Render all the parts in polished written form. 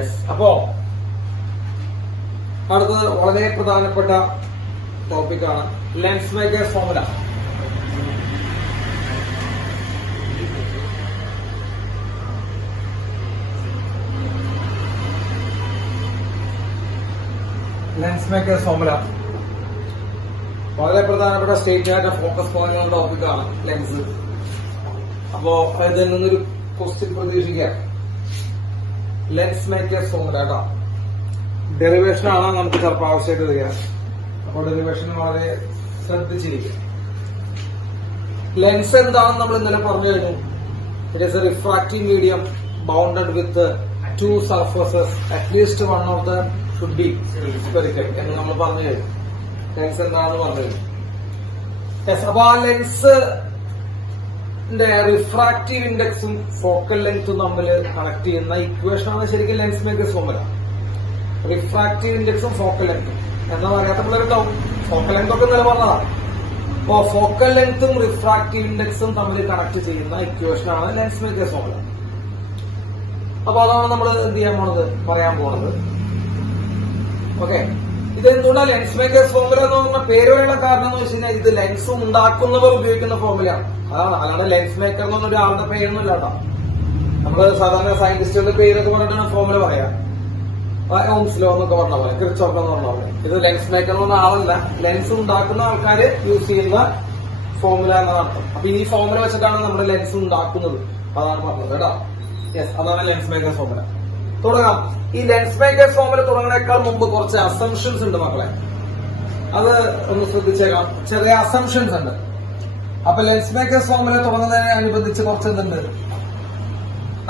Yes. അപ്പോ അടുത്തത് വളരെ പ്രധാനപ്പെട്ട ടോപ്പിക്കാണ് lens makers formula. Lens makers formula വളരെ പ്രധാനപ്പെട്ട സ്റ്റേറ്റ് ആയിട്ട് ഫോക്കസ് പോയിന്റുള്ള ടോപ്പിക്കാണ് ലെൻസ്. അപ്പോ ഇതിൽ നിന്നൊരു ക്വസ്റ്റ്യൻ പ്രതീക്ഷിക്കാം. ലെൻസ് മേക്കേഴ്സ് ഫോർമുല കേട്ടോ. ഡെറിവേഷൻ ആണ് നമുക്ക് ചിലപ്പോൾ ആവശ്യമായിട്ട് വരിക. അപ്പോൾ ഡെറിവേഷൻ വളരെ ശ്രദ്ധിച്ചിരിക്കുക. ലെൻസ് എന്താണെന്ന് നമ്മൾ ഇന്നലെ പറഞ്ഞു കഴിഞ്ഞു. It is a refractive medium bounded with two surfaces, at least one of the should be spherical എന്ന് നമ്മൾ പറഞ്ഞു കഴിഞ്ഞു. ലെൻസ് എന്താണെന്ന് പറഞ്ഞു കഴിഞ്ഞു. യെസ്. അപ്പൊ ആ ലെൻസ് റിഫ്രാക്റ്റീവ് ഇൻഡെക്സും ഫോക്കൽ ലെങ്ത്തും തമ്മിൽ കണക്ട് ചെയ്യുന്ന ഇക്വേഷനാണ് ശരിക്കും ലെൻസ് മേക്കേഴ്സ് ഫോർമുല. റിഫ്രാക്റ്റീവ് ഇൻഡെക്സും ഫോക്കൽ ലെങ്ത്തും എന്നാ പറയാത്ത പിള്ളേരുണ്ടാവും. ഫോക്കൽ ലെങ്ത് ഒക്കെ ഇന്നലെ പറഞ്ഞതാണ്. അപ്പോ ഫോക്കൽ ലെങ്ത്തും റിഫ്രാക്റ്റീവ് ഇൻഡെക്സും തമ്മിൽ കണക്ട് ചെയ്യുന്ന ഇക്വേഷനാണ് ലെൻസ് മേക്കേഴ്സ് ഫോർമുല. അപ്പൊ അതാണ് നമ്മൾ എന്ത് ചെയ്യാൻ പോണത്, പറയാൻ പോണത്. ഓക്കെ. ഇത് എന്തുകൊണ്ടാണ് ലെൻസ് മേക്കേഴ്സ് ഫോർമുല എന്ന് പറഞ്ഞ പേര് പറയാനുള്ള കാരണം എന്ന് വെച്ച് കഴിഞ്ഞാൽ ഇത് ലെൻസ് ഉണ്ടാക്കുന്നവർ ഉപയോഗിക്കുന്ന ഫോർമുലയാണ്. അതാണ്. അല്ലാണ്ട് ലെൻസ് മേക്കർ എന്ന് പറഞ്ഞ ഒരാളുടെ പേരൊന്നും ഇല്ല കേട്ടോ. നമ്മള് സാധാരണ സയന്റിസ്റ്റുകളുടെ പേരൊക്കെ പറഞ്ഞിട്ടാണ് ഫോർമുല പറയാ. ഓംസ് ലോ എന്നൊക്കെ പറഞ്ഞ പോലെ, കിർച്ചോഫ് എന്ന് പറഞ്ഞ പോലെ. ഇത് ലെൻസ് മേക്കർ എന്ന് പറഞ്ഞ ആളല്ല, ലെൻസ് ഉണ്ടാക്കുന്ന ആൾക്കാര് യൂസ് ചെയ്യുന്ന ഫോർമുല എന്നാണ് അർത്ഥം. അപ്പൊ ഈ ഫോർമുല വെച്ചിട്ടാണ് നമ്മുടെ ലെൻസ് ഉണ്ടാക്കുന്നത്. അതാണ് പറഞ്ഞത് കേട്ടോ. യെസ്. അതാണ് ലെൻസ് മേക്കേഴ്സ് ഫോർമുല. തുടങ്ങാം. ഈ ലെൻസ് മേക്കേഴ്സ് ഫോർമുല തുടങ്ങുന്നതിനേക്കാൾ മുമ്പ് കുറച്ച് അസംഷൻസ് ഉണ്ട് മക്കളെ. അത് ഒന്ന് ശ്രദ്ധിച്ചേക്കാം. ചെറിയ അസംഷൻസ് ഉണ്ട്. അപ്പൊ ലെൻസ് മേക്കേഴ്സ് ഫോർമുല തുടങ്ങുന്നതിനെ അനുബന്ധിച്ച് കുറച്ച് എന്തുണ്ട്,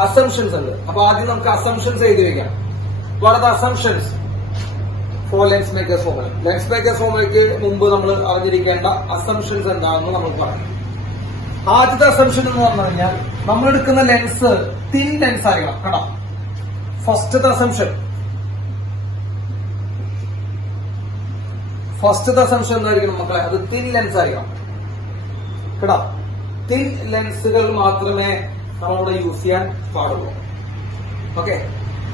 അസംഷൻസ് ഉണ്ട്. അപ്പൊ ആദ്യം നമുക്ക് അസംഷൻസ് എഴുതി വെക്കാം. What are the assumptions for lens makers formula? Lens makers ഫോർമുലയ്ക്ക് മുമ്പ് നമ്മൾ അറിഞ്ഞിരിക്കേണ്ട അസംഷൻസ് എന്താണെന്ന് നമുക്ക് പറയാം. ആദ്യത്തെ അസംഷൻ എന്ന് പറഞ്ഞു കഴിഞ്ഞാൽ നമ്മൾ എടുക്കുന്ന ലെൻസ് തിൻ ലെൻസ് ആയിരിക്കണം കേട്ടോ. ഫസ്റ്റത്തെ അസംഷൻ എന്തായിരിക്കണം മക്കളെ? അത് തിൻ ലെൻസ് ആയിരിക്കണം കേട്ടോ. തിൻ ലെൻസുകൾ മാത്രമേ നമ്മളിവിടെ യൂസ് ചെയ്യാൻ പാടുള്ളൂ. ഓക്കെ.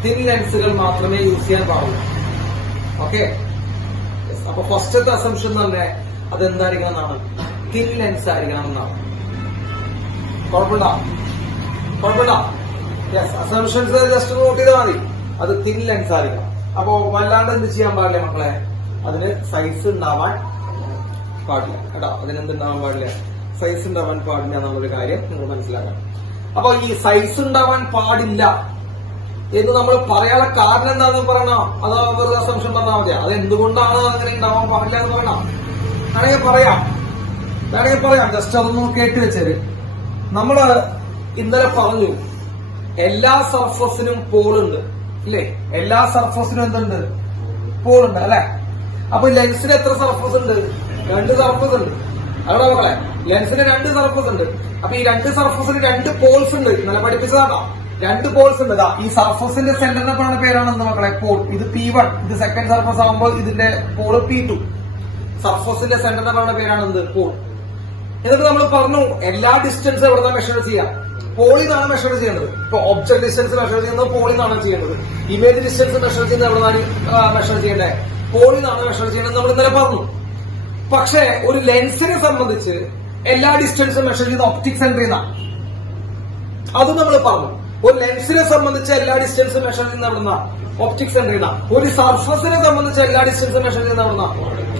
തിൻ ലെൻസുകൾ മാത്രമേ യൂസ് ചെയ്യാൻ പാടുള്ളൂ. ഓക്കെ. അപ്പൊ ഫസ്റ്റത്തെ അസംഷൻ തന്നെ അതെന്തായിരിക്കണം എന്നാണ്, തിൻ ലെൻസ് ആയിരിക്കണം എന്നാണ്. കുഴപ്പമില്ല. യെസ്. അസംഷൻസ് ജസ്റ്റ് നോട്ട് ചെയ്താൽ മതി. അത് തിൻ ലെൻസ് ആയിരിക്കണം. അപ്പൊ വല്ലാണ്ട് എന്ത് ചെയ്യാൻ പാടില്ല മക്കളെ? അതിന് സൈസ് ഉണ്ടാവാൻ പാടില്ല കേട്ടോ. അതിനെന്തുണ്ടാവാൻ പാടില്ല? സൈസ് ഉണ്ടാവാൻ പാടില്ല എന്നുള്ളൊരു കാര്യം നിങ്ങൾ മനസ്സിലാക്കണം. അപ്പൊ ഈ സൈസ് ഉണ്ടാവാൻ പാടില്ല എന്ന് നമ്മൾ പറയാനുള്ള കാരണം എന്താണെന്ന് പറയണോ? അത് വെറുതെ അസംഷൻ പറഞ്ഞാൽ മതിയാ? അത് എന്തുകൊണ്ടാണ് അങ്ങനെ ഉണ്ടാവാൻ പാടില്ല എന്ന് പറയണം. വേണമെങ്കിൽ പറയാം. ജസ്റ്റ് അതൊന്നും കേട്ട് വെച്ചേര്. നമ്മള് ഇന്നലെ പറഞ്ഞു എല്ലാ സർഫസിനും പോളുണ്ട് ഇല്ലേ? എല്ലാ സർഫസിനും എന്തുണ്ട്? പോളുണ്ട് അല്ലെ? അപ്പൊ ലെൻസിന് എത്ര സർഫസ് ഉണ്ട്? 2 സർഫസ് ഉണ്ട്. അവിടെ മക്കളെ ലെൻസിന് 2 സർഫസ് ഉണ്ട്. അപ്പൊ ഈ 2 സർഫസിന് 2 പോൾസ് ഉണ്ട്. ഇന്നലെ പഠിപ്പിച്ചതാണോ? 2 പോൾസ് ഉണ്ട്. ഈ സർഫസിന്റെ സെന്ററിനെ പറയുന്ന പേരാണ് എന്ത് മക്കളെ? പോൾ. ഇത് P1. ഇത് സെക്കൻഡ് സർഫസ് ആകുമ്പോൾ ഇതിന്റെ പോള് P2. സർഫസിന്റെ സെന്ററിനെ പറയുന്ന പേരാണ് എന്ത്? പോൾ. എന്നിട്ട് നമ്മൾ പറഞ്ഞു എല്ലാ ഡിസ്റ്റൻസ് എവിടെ മെഷർ ചെയ്യാം? പോളിന്നാണ് മെഷർ ചെയ്യുന്നത്. ഇപ്പൊ ഒബ്ജക്ട് ഡിസ്റ്റൻസ് മെഷർ ചെയ്യുന്നത് പോളിന്നാണ് ചെയ്യേണ്ടത്. ഇമേജ് ഡിസ്റ്റൻസ് മെഷർ ചെയ്യുന്നത് എവിടെന്നാണ് മെഷർ ചെയ്യേണ്ടത്? പോളിന്നാണ് മെഷർ ചെയ്യേണ്ടത് നമ്മൾ ഇന്നലെ പറഞ്ഞു. പക്ഷെ ഒരു ലെൻസിനെ സംബന്ധിച്ച് എല്ലാ ഡിസ്റ്റൻസും മെഷർ ചെയ്യുന്ന ഒപ്റ്റിക് സെന്ററിൽ നിന്നാണ്. അത് നമ്മൾ പറഞ്ഞു. ഒരു ലെൻസിനെ സംബന്ധിച്ച് എല്ലാ ഡിസ്റ്റൻസും മെഷർ ചെയ്യുന്ന എവിടുന്ന? ഒപ്റ്റിക് സെന്ററിൽ നിന്നാണ്. ഒരു സർഫസിനെ സംബന്ധിച്ച് എല്ലാ ഡിസ്റ്റൻസും മെഷർ ചെയ്യുന്ന എവിടുന്ന?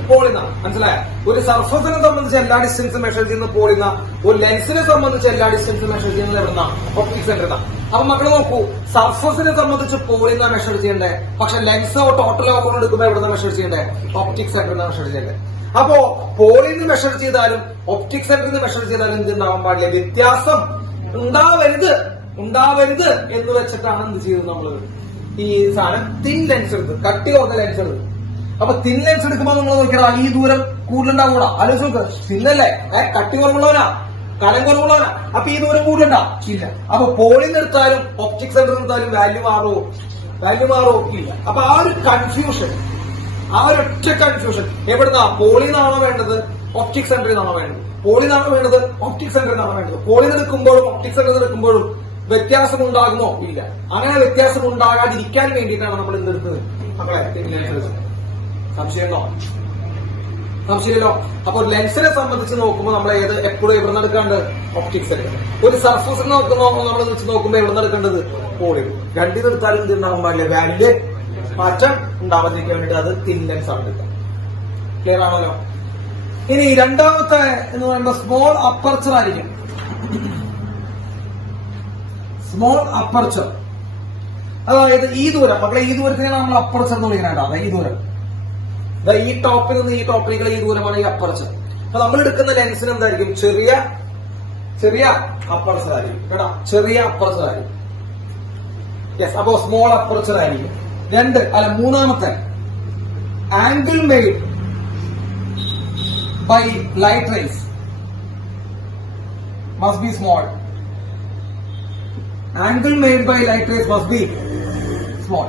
പോളിന്ന. മനസ്സിലായ? ഒരു സർഫസിനെ സംബന്ധിച്ച് എല്ലാ ഡിസ്റ്റൻസും മെഷർ ചെയ്യുന്ന പോളിന്ന. ഒരു ലെൻസിനെ സംബന്ധിച്ച് എല്ലാ ഡിസ്റ്റൻസും മെഷർ ചെയ്യുന്നത് എവിടുന്ന? ഒപ്റ്റിക് സെന്ററിൽ നിന്നാണ്. അപ്പൊ മക്കളെ നോക്കൂ, സർഫസിനെ സംബന്ധിച്ച് പോളിന്ന മെഷർ ചെയ്യണ്ടേ, പക്ഷെ ലെൻസോ ടോട്ടലോ കൊണ്ട് എടുക്കുമ്പോൾ എവിടുന്ന മെഷർ ചെയ്യണ്ടേ? ഒപ്റ്റിക് സെന്ററിൽ നിന്ന് മെഷർ ചെയ്യണ്ടേ. അപ്പോ പോളിന്ന് മെഷർ ചെയ്താലും ഒപ്റ്റിക് സെന്ററിൽ നിന്ന് മെഷർ ചെയ്താലും എന്തുണ്ടാവാൻ പാടില്ല? വ്യത്യാസം ഉണ്ടാവരുത് എന്ന് വെച്ചിട്ടാണ് എന്ത് ചെയ്തത് നമ്മള്? ഈ സാധനം തിൻ ലെൻസ് എടുത്ത്, കട്ടി കുറഞ്ഞ ലെൻസ് എടുത്ത്. അപ്പൊ തിൻ ലെൻസ് എടുക്കുമ്പോ നമ്മൾ നോക്കിയാ ഈ ദൂരം കൂടുതലുണ്ടാവൂടാ? ആലോചിച്ച് നോക്ക്. തിന്നല്ലേ? കട്ടി കുറവുള്ളവനാ, കനം കുറവുള്ളവനാ. അപ്പൊ ഈ ദൂരം കൂടുതലുണ്ടാ? ഇല്ല. അപ്പൊ പോളിന്ന് എടുത്താലും ഒപ്റ്റിക് സെന്ററിൽ എടുത്താലും വാല്യൂ മാറോ? ഇല്ല. അപ്പൊ ആ ഒരു കൺഫ്യൂഷൻ, ആ ഒരൊറ്റ കൺഫ്യൂഷൻ എവിടുന്നാ? പോളിന്നാണോ വേണ്ടത്? ഒപ്റ്റിക് സെന്ററിൽ നിന്നാണോ വേണ്ടത്? പോളിന്നാണോ വേണ്ടത്? ഒപ്റ്റിക് സെന്ററിൽ നിന്നാണോ വേണ്ടത്? പോളിന്ന് എടുക്കുമ്പോഴും ഒപ്റ്റിക് സെന്ററിൽ എടുക്കുമ്പോഴും വ്യത്യാസം ഉണ്ടാകുമോ? ഇല്ല. അങ്ങനെ വ്യത്യാസം ഉണ്ടാകാതിരിക്കാൻ വേണ്ടിയിട്ടാണ് നമ്മൾ എന്തെടുത്തത് മക്കളെ? സംശയമുണ്ടോ? സംശയമില്ലല്ലോ. അപ്പൊ ലെൻസിനെ സംബന്ധിച്ച് നോക്കുമ്പോൾ നമ്മൾ എപ്പോഴും എവിടെ നിന്ന് എടുക്കാണ്ട്? ഒപ്റ്റിക്സ് എടുക്കണം. ഒരു സർഫസിനെ നമ്മൾ വെച്ച് നോക്കുമ്പോൾ എവിടെ നിന്ന് എടുക്കേണ്ടത്? പോളിയും. രണ്ടിനെടുത്താലും ഇത് ഉണ്ടാകാൻ പാടില്ല, വാല്യൂ മാറ്റം ഉണ്ടാവാതിരിക്കാൻ വേണ്ടിയിട്ട് അത് തിൻ ലെൻസ് ആണ് എടുക്കുക. ക്ലിയർ ആണല്ലോ? ഇനി രണ്ടാമത്തെ എന്ന് പറയുമ്പോൾ സ്മോൾ അപ്പർച്ചർ ആയിരിക്കും. സ്മോൾ അപ്പർച്ചർ, അതായത് ഈ ദൂരം മക്കളെ, ഈ ദൂരത്തിനാണ് നമ്മൾ അപ്പർച്ചർ എന്ന് വിളിക്കുന്നത്. അതായത് ഈ ദൂരം, ഈ ടോപ്പിൽ നിന്ന് ഈ ടോപ്പിലേക്കുള്ള ഈ ദൂരമാണ് ഈ അപ്പർച്ചർ. അപ്പൊ നമ്മൾ എടുക്കുന്ന ലെൻസിന് എന്തായിരിക്കും? ചെറിയ അപ്പർച്ചർ ആയിരിക്കും കേട്ടോ, ചെറിയ അപ്പർച്ചർ ആയിരിക്കും. യെസ്. അപ്പോ സ്മോൾ അപ്പർച്ചർ ആയിരിക്കും. മൂന്നാമത്തെ angle made by light rays must be small. Angle made by light rays must be small.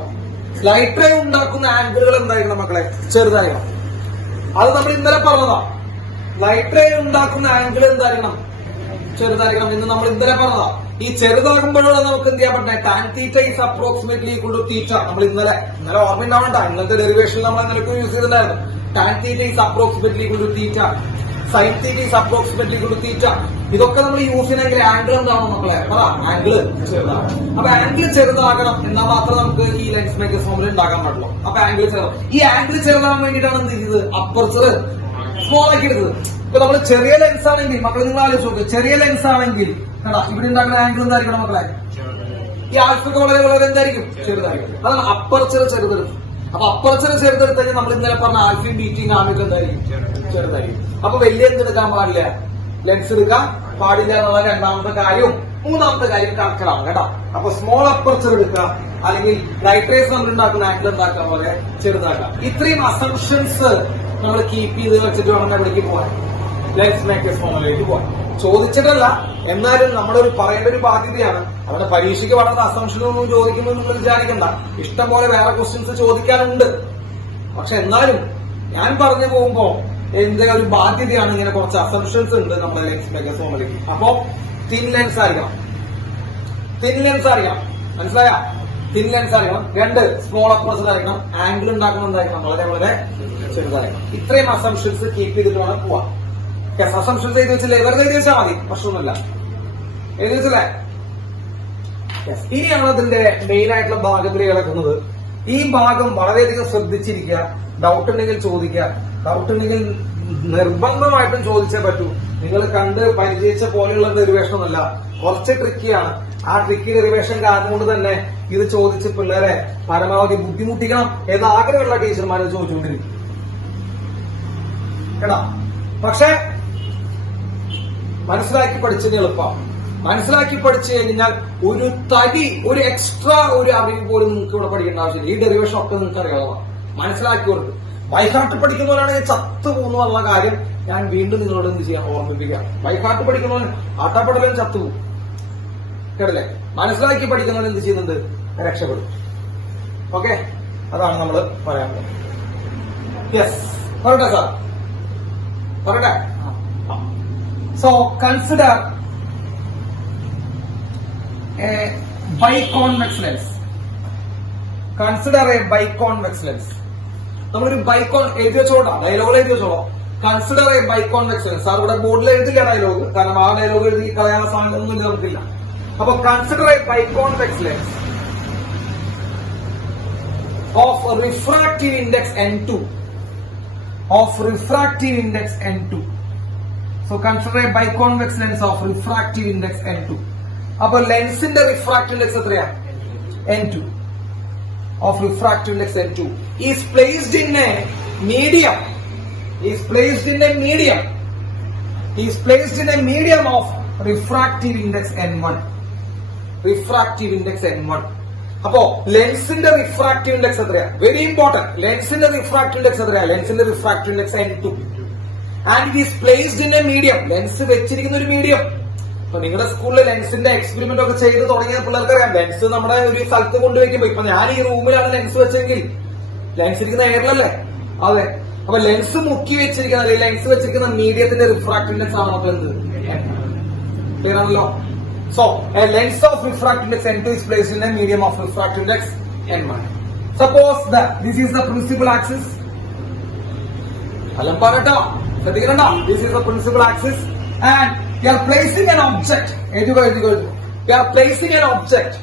Light ray ഉണ്ടാക്കുന്ന ആംഗിളുകൾ എന്തായിരിക്കണം മക്കളെ? ചെറുതായിരിക്കണം. അത് നമ്മൾ ഇന്നലെ പറഞ്ഞതാ. ലൈറ്റ് റേ ഉണ്ടാക്കുന്ന ആംഗിൾ എന്തായിരിക്കണം? ചെറുതായിരിക്കണം എന്ന് നമ്മൾ ഇന്നലെ പറഞ്ഞതാ. ഈ ചെറുതാകുമ്പോഴാണ് നമുക്ക് എന്ത് ചെയ്യാൻ പറ്റുന്നത്? Tan theta is approximately equal to theta. നമ്മൾ ഇന്നലെ ഓർമ്മയുണ്ടാവണ്ട, ഇന്നത്തെ ഡെറിവേഷൻ നമ്മൾ നിനക്ക് യൂസ് ചെയ്തിട്ടുണ്ടായിരുന്നു. Tan theta is approximately equal to theta, sine theta is approximately equal to theta. ഇതൊക്കെ നമ്മൾ യൂസ് ചെയ്യണമെങ്കിൽ ആംഗിൾ എന്താണോ മക്കളെ? ആംഗിള് ചെറുതാകണം. അപ്പൊ ആംഗിൾ ചെറുതാകണം എന്നാൽ മാത്രമേ നമുക്ക് ഈ ലെൻസ് മേക്കേഴ്സ് ഫോമിൽ ഉണ്ടാക്കാൻ പാടുള്ളൂ. അപ്പൊ ആംഗിൾ ചെറുതാകും. ഈ ആംഗിൾ ചെറുതാകാൻ വേണ്ടിയിട്ടാണ് എന്ത് ചെയ്തത്? അപ്പർച്ചർ സ്മോൾ ആക്കി എടുത്തത്. ഇപ്പൊ നമ്മൾ ചെറിയ ലെൻസ് ആണെങ്കിൽ മക്കളെ, നിങ്ങൾ ആലോചിച്ച് നോക്കുക, ചെറിയ ലെൻസ് ആണെങ്കിൽ ഇവിടെ ഉണ്ടാക്കുന്ന ആംഗിൾ എന്തായിരിക്കണം മക്കളെ? ഈ ആൽഫൊക്കെ വളരെ വളരെ എന്തായിരിക്കും? ചെറുതായിരിക്കും. അതാണ് അപ്പർച്ചർ ചെറുതെടുത്ത്. അപ്പൊ അപ്പർച്ചർ ചെറുതെടുത്ത് കഴിഞ്ഞാൽ നമ്മൾ ഇന്നലെ പറഞ്ഞ ആൽഫയും ബീറ്റയും ആമിക്കും എന്തായിരിക്കും? ചെറുതായിരിക്കും. അപ്പൊ വലിയ എന്തെടുക്കാൻ പാടില്ല? ലെൻസ് എടുക്കാൻ പാടില്ല എന്നുള്ള രണ്ടാമത്തെ കാര്യവും. മൂന്നാമത്തെ കാര്യം കറക്റ്റാണ് കേട്ടോ. അപ്പൊ സ്മോൾ അപ്പർച്ചർ എടുക്കുക, അല്ലെങ്കിൽ ലൈറ്റ് റേസ് നമ്മൾ ഉണ്ടാക്കുന്ന ആംഗിൾ ഉണ്ടാക്കുക പോലെ ചെറുതാക്കുക. ഇത്രയും അസംഷൻസ് നമ്മൾ കീപ്പ് ചെയ്ത് വെച്ചിട്ട് വേണം എവിടേക്ക് പോകാൻ? ലെൻസ് മേക്കേഴ്സ് ഫോമിലേക്ക് പോകാൻ. ചോദിച്ചിട്ടല്ല, എന്നാലും നമ്മുടെ പറയേണ്ട ഒരു ബാധ്യതയാണ്. അവിടെ പരീക്ഷയ്ക്ക് വളരെ അസംഷനൊന്നും ചോദിക്കുമ്പോൾ നിങ്ങൾ വിചാരിക്കണ്ട, ഇഷ്ടം പോലെ വേറെ ക്വസ്റ്റ്യൻസ് ചോദിക്കാനുണ്ട്. പക്ഷെ എന്നാലും ഞാൻ പറഞ്ഞു പോകുമ്പോ എന്റെ ഒരു ബാധ്യതയാണ്, ഇങ്ങനെ കുറച്ച് അസംഷൻസ് ഉണ്ട് നമ്മുടെ ലെൻസ് മേക്കേഴ്സ് ഫോമിലേക്ക്. അപ്പോ തിൻ ലെൻസ് ആയിരിക്കണം. മനസ്സിലായ? തിൻ ലെൻസ് ആയിരിക്കണം. സ്മോൾ അപ്പർച്ചർ ആയിരിക്കണം. ആംഗിൾ ഉണ്ടാക്കുന്നതായിരിക്കണം വളരെ വളരെ ചെറുതായിരിക്കണം. ഇത്രയും അസംഷൻസ് കീപ്പ് ചെയ്തിട്ട് വേണം പോവാം. അസംഷൻസ് എഴുതി വെച്ചില്ലേ? വെറുതെ എഴുതി വെച്ചാൽ മതി, പ്രശ്നമൊന്നുമില്ല. എഴുതി വെച്ചല്ലേ? ഇനിയാണ് അതിന്റെ മെയിൻ ആയിട്ടുള്ള ഭാഗത്തിലേക്ക് കിടക്കുന്നത്. ഈ ഭാഗം വളരെയധികം ശ്രദ്ധിച്ചിരിക്കുക. ഡൗട്ട് ഉണ്ടെങ്കിൽ ചോദിക്കുക. ഡൗട്ട് ഉണ്ടെങ്കിൽ നിർബന്ധമായിട്ടും ചോദിച്ചേ പറ്റൂ. നിങ്ങൾ കണ്ട് പരിചയിച്ച പോലെയുള്ള ഡെറിവേഷനൊന്നുമല്ല, കുറച്ച് ട്രിക്കിയാണ്. ആ ട്രിക്കി ഡെറിവേഷൻ കാരണം കൊണ്ട് തന്നെ ഇത് ചോദിച്ച് പിള്ളേരെ പരമാവധി ബുദ്ധിമുട്ടിക്കണം എന്ന് ആഗ്രഹമുള്ള ടീച്ചർമാരെ ചോദിച്ചുകൊണ്ടിരിക്കും കേട്ടാ. പക്ഷെ മനസ്സിലാക്കി പഠിച്ചതിന് എളുപ്പം. മനസ്സിലാക്കി പഠിച്ചു കഴിഞ്ഞാൽ ഒരു എക്സ്ട്രാ ഒരു അറിവ് പോലും നിങ്ങൾക്ക് ഇവിടെ പഠിക്കേണ്ട ആവശ്യമില്ല. ഈ ഡെറിവേഷൻ ഒക്കെ നിങ്ങൾക്ക് അറിയാവുന്നതാണ്. മനസ്സിലാക്കി കൊടുക്കും. ബൈഹാർട്ട് പഠിക്കുന്നവരാണെങ്കിൽ ചത്തു പോകുന്നു എന്നുള്ള കാര്യം ഞാൻ വീണ്ടും നിങ്ങളോട് എന്ത് ചെയ്യാം? ഓർമ്മിപ്പിക്കാം. ബൈഹാർട്ട് പഠിക്കുന്നവൻ ആട്ടപ്പെടലും ചത്തുപോകും കേട്ടല്ലേ? മനസ്സിലാക്കി പഠിക്കുന്നവൻ എന്ത് ചെയ്യുന്നുണ്ട്? രക്ഷപ്പെടും. ഓക്കെ, അതാണ് നമ്മൾ പറയാൻ പോകുന്നത്. യെസ്, പറയട്ടെ സാർ, പറയട്ടെ. So consider a biconvex lens. Consider a biconvex lens. നമ്മളൊരു ബൈക്കോൺ എഴുതി വെച്ചോളാം, ഡയലോഗ് എഴുതി വെച്ചോളാം. Consider a biconvex lens. Sir ഇവിടെ ബോർഡിൽ എഴുതില്ല ഡയലോഗ്, കാരണം ആ ഡയലോഗ് എഴുതി കളയാനുള്ള സാധനമൊന്നും നമുക്കില്ല. അപ്പൊ consider a biconvex lens of refractive index N2. So consider a biconvex lens of refractive index N2. അപ്പൊ ലെൻസിന്റെ റിഫ്രാക്റ്റീവ് ഇൻഡെക്സ് എത്രയാ? N2. Of refractive index N2 is placed in a medium. Is placed in a medium of refractive index N1. അപ്പോ ലെൻസിന്റെ refractive index എത്രയാ? Very important. ലെൻസിന്റെ refractive index എത്രയാ? ലെൻസിന്റെ refractive index N2. And it is placed in a medium. Lens വെച്ചിരിക്കുന്ന ഒരു medium. അപ്പൊ നിങ്ങളുടെ സ്കൂളിലെ ലെൻസിന്റെ എക്സ്പെരിമെന്റ് ഒക്കെ ചെയ്ത് തുടങ്ങിയ പിള്ളേർക്ക് അറിയാം, ലെൻസ് നമ്മുടെ ഒരു സ്ഥലത്ത് കൊണ്ടുവയ്ക്കുമ്പോ, ഇപ്പൊ ഞാൻ ഈ റൂമിലാണ് ലെൻസ് വെച്ചെങ്കിൽ ലെൻസ് ഇരിക്കുന്ന എയറിലല്ലേ? അതെ. അപ്പൊ ലെൻസ് മുക്കി വെച്ചിരിക്കുന്ന അല്ലെങ്കിൽ ലെൻസ് വെച്ചിരിക്കുന്ന മീഡിയത്തിന്റെ റിഫ്രാക്റ്റീവ് ഇൻഡെക്സ് ആണ് നമുക്ക് എന്ത്? ക്ലിയർ ആണല്ലോ? So a lens of refractive index n2 is placed in a medium of refractive index n1. Suppose that this is the principal axis. This is the principal axis, and we are placing an object. We are placing an object.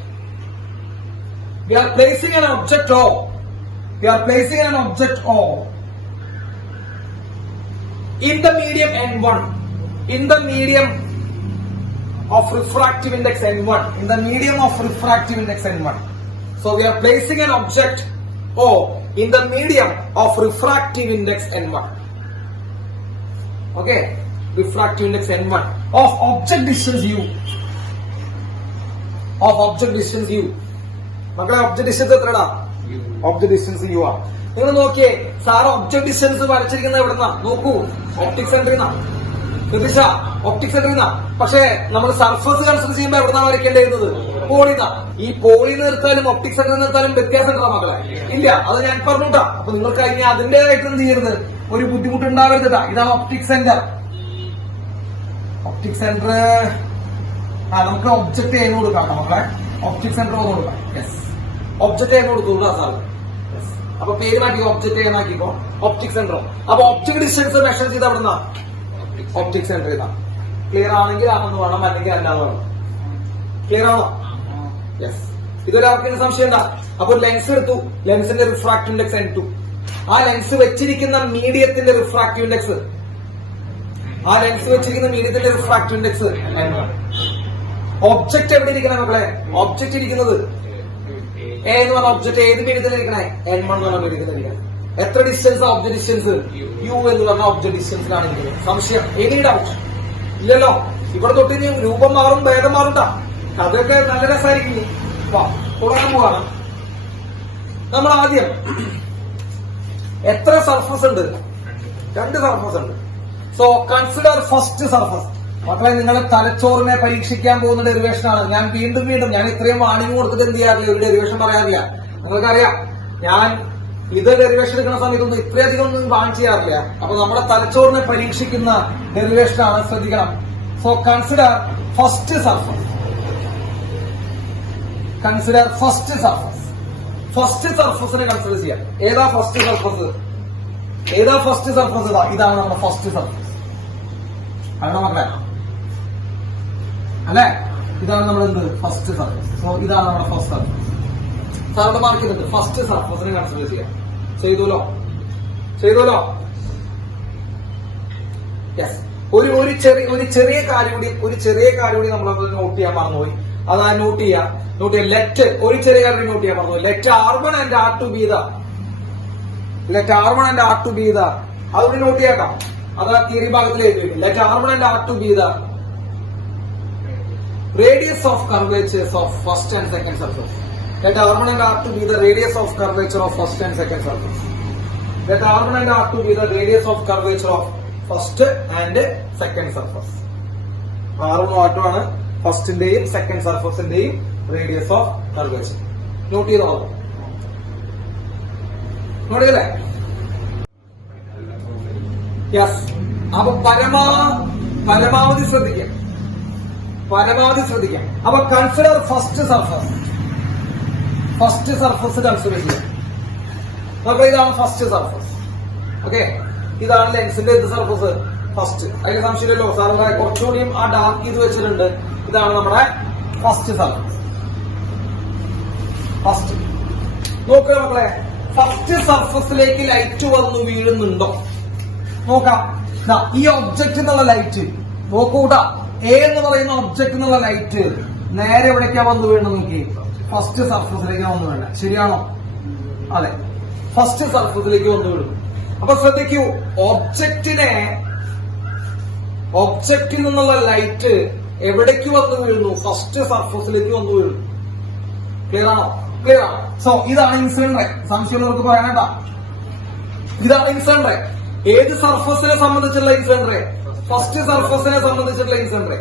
We are placing an object O. We are placing an object O in the medium n1. In the medium of refractive index n1. In the medium of refractive index n1. So we are placing an object O in the medium of refractive index n1. Okay, refractive index n1 of object distance u. Of object distance u. മക്കളെ object distance എത്രടാ? Object distance u ആണ്. നിങ്ങൾ നോക്കിയേ, sir object distance വരച്ചിരിക്കുന്നത് എവിടെന്നാ? നോക്കൂ, optic സെന്ററിൽ ശ്രദ്ധിച്ച, optic സെന്ററിൽ പക്ഷേ നമ്മൾ സർഫസ് കൺസിഡർ ചെയ്യുമ്പോൾ എവിടെന്നാ വരയ്ക്കേണ്ടിയിരുന്നത്? പോളിന്നാ. ഈ പോളിന്ന് നിർത്താലും ഒപ്റ്റിക് സെന്ററിൽ നിർത്താലും വ്യത്യാസം ഉണ്ടാ മക്കളെ? ഇല്ല, അത് ഞാൻ പറഞ്ഞുട്ടാ. അപ്പൊ നിങ്ങൾക്ക് അതിന് അതിന്റേതായിട്ട് എന്ത് ചെയ്യരുത്, ഒരു ബുദ്ധിമുട്ടുണ്ടാവരുതാ. ഇതാണ് ഒപ്റ്റിക് സെന്റർ. ഒപ്റ്റിക് സെന്റർ നമുക്ക് ഒബ്ജക്ട് എന്ന് കൊടുക്കാം മക്കളെ. ഒബ്ജക്ട് സെന്റർ ഒന്ന് കൊടുക്കാം. യെസ്, ഒബ്ജക്ട് എന്ന് കൊടുത്തു സാറ്. അപ്പൊ പേര് മാറ്റി ഒബ്ജക്ട് എന്നാക്കിക്കോ, ഒപ്റ്റിക് സെന്റർ. അപ്പൊ ഒബ്ജക്ട് ഡിസ്റ്റൻസ് മെഷർ ചെയ്ത് എവിടുന്നാ? ഒപ്റ്റിക് സെന്റർ ചെയ്താ. ക്ലിയർ ആണെങ്കിൽ ആണെന്ന് വേണം, അല്ലെങ്കിൽ അല്ലാതെ വേണം. ക്ലിയർ ആണോ? യെസ്. ഇതൊരാൾക്കിന് സംശയം ഉണ്ടാ. അപ്പൊ ലെൻസ് എടുത്തു, ലെൻസിന്റെ റിഫ്രാക്റ്റീവ് ഇൻഡെക്സ് n2. ആ ലെൻസ് വെച്ചിരിക്കുന്ന മീഡിയത്തിന്റെ റിഫ്രാക്റ്റീവ് ഇൻഡെക്സ്, ആ ലെൻസ് വെച്ചിരിക്കുന്ന മീഡിയത്തിന്റെ റിഫ്രാക്റ്റീവ് ഇൻഡെക്സ് n1. ഒബ്ജക്ട് എവിടെ ഇരിക്കണേ മക്കളെ? ഒബ്ജക്ട് ഇരിക്കുന്നത് എ എന്ന് പറഞ്ഞ ഒബ്ജക്ട് ഏത് മീഡിയത്തിലിരിക്കണേ? n1 എന്ന് പറഞ്ഞ മീഡിയത്തിലിരിക്കണേ. എത്ര ഡിസ്റ്റൻസ്? ഒബ്ജക്ട് ഡിസ്റ്റൻസ് യു എന്ന് പറഞ്ഞ ഒബ്ജക്ട് ഡിസ്റ്റൻസിലാണ് ഇരിക്കുന്നത്. സംശയം? എനി ഡൗട്ട് ഇല്ലല്ലോ. ഇവിടെ തൊട്ട് ഇനി രൂപം മാറും, ഭേദം മാറുണ്ടാ. അതൊക്കെ നല്ല രസമായിരിക്കും. തുടങ്ങാൻ പോവാണ്. നമ്മൾ ആദ്യം എത്ര സർഫസ് ഉണ്ട്? 2 സർഫസ് ഉണ്ട്. So consider first surface. മക്കളെ, നിങ്ങളെ തലച്ചോറിനെ പരീക്ഷിക്കാൻ പോകുന്ന ഡെറിവേഷൻ ആണ്. ഞാൻ വീണ്ടും ഞാൻ ഇത്രയും വാണിംഗ് കൊടുത്തിട്ട് എന്ത് ചെയ്യാറില്ല, ഒരു ഡെറിവേഷൻ പറയാറില്ല. നിങ്ങൾക്കറിയാം, ഞാൻ ഇത് ഡെറിവേഷൻ എടുക്കുന്ന സമയത്തൊന്നും ഇത്രയധികം ഒന്നും വാൺ ചെയ്യാറില്ല. അപ്പൊ നമ്മുടെ തലച്ചോറിനെ പരീക്ഷിക്കുന്ന ഡെറിവേഷൻ ആണ്, ശ്രദ്ധിക്കണം. So consider first surface. Consider first surface. First സർഫസിനെ കൺസിഡർ ചെയ്യാം. ഏതാ ഫസ്റ്റ് സർഫസ്? ഏതാ ഫസ്റ്റ് സർഫസ്? ഇതാണ് നമ്മുടെ ഫസ്റ്റ് സർഫസ്. ആണ് മക്കളെ, അല്ലെ? ഇതാണ് നമ്മുടെ എന്ത്? First surface. സോ ഇതാണ് നമ്മുടെ ഫസ്റ്റ് സർഫസ്. സാറിന്റെ മാർക്ക് ചെയ്തിട്ട് ഫസ്റ്റ് സർഫസിനെ കൺസിഡർ ചെയ്യാം. ചെയ്തല്ലോ? യെസ്. ഒരു ചെറിയ കാര്യം കൂടി നമ്മൾ നോട്ട് ചെയ്യാൻ മറന്നുപോയി. അതാ നോട്ട് ചെയ്യാം. ലെറ്റ് ഒരു ചെറിയ കാര്യം നോട്ട് ചെയ്യാൻ മറന്നുപോയി. Let R1 and R2 be the. Let R1 and R2 be the. അതുകൂടി നോട്ട് ചെയ്യാം. അതാ തിയറി ഭാഗത്തിൽ എഴുതിയിട്ടുണ്ട്. Let R1 and R2 be the radius of curvatures of first and second surface. Let R1 and R2 be the radius of curvature of first and second surface. Let R1 and R2 be the radius of curvature of first and second surface. R1 R2 ആണ് ഫസ്റ്റിന്റെയും second സർഫസിന്റെയും radius of curvature. Note ചെയ്തോ? Note ചെയ്തല്ലേ? Yes. അപ്പൊ പരമാവധി ശ്രദ്ധിക്കാം. അപ്പൊ consider first surface. First surface consider ചെയ്യാം. അപ്പൊ ഇതാണ് ഫസ്റ്റ് സർഫസ്. ഓക്കെ, ഇതാണ് ലെൻസിന്റെ എന്ത് സർഫസ്? ഫസ്റ്റ്. അതിന് സംശയമില്ലല്ലോ. സാറിന്റെ കുറച്ചുകൂടിയും ആ ഡാർക്ക് ചെയ്ത് വെച്ചിട്ടുണ്ട്. ഇതാണ് നമ്മുടെ ഫസ്റ്റ് സർഫസ്. ഫസ്റ്റ് നോക്കുക മക്കളെ, ഫസ്റ്റ് സർഫസിലേക്ക് ലൈറ്റ് വന്നു വീഴുന്നുണ്ടോ നോക്കാം. ഈ ഒബ്ജക്റ്റ് എന്നുള്ള ലൈറ്റ് നോക്കൂട്ടാ. എ എന്ന് പറയുന്ന ഒബ്ജക്റ്റ് എന്നുള്ള ലൈറ്റ് നേരെ എവിടേക്കാ വന്നു വീഴുന്നത് നോക്കി? ഫസ്റ്റ് സർഫസിലേക്ക് വന്നു വീഴണം. ശരിയാണോ? അതെ, ഫസ്റ്റ് സർഫസിലേക്ക് വന്നു വീഴും. അപ്പൊ ശ്രദ്ധിക്കൂ, ഒബ്ജക്റ്റിൽ നിന്നുള്ള ലൈറ്റ് എവിടേക്ക് വന്നു വീഴുന്നു? ഫസ്റ്റ് സർഫസിലേക്ക് വന്നു വീഴുന്നു. ക്ലിയർ ആണോ? ക്ലിയർ ആണ്. സോ ഇതാണ് ഇൻസിഡന്റ് റേ. സംശയമുള്ളവർക്ക് പറയാനേണ്ട, ഇതാണ് ഇൻസിഡന്റ് റേ. ഏത് സർഫസിനെ സംബന്ധിച്ചുള്ള ഇൻസിഡന്റ് റേ? ഫസ്റ്റ് സർഫസിനെ സംബന്ധിച്ചിട്ടുള്ള ഇൻസിഡന്റ് റേ.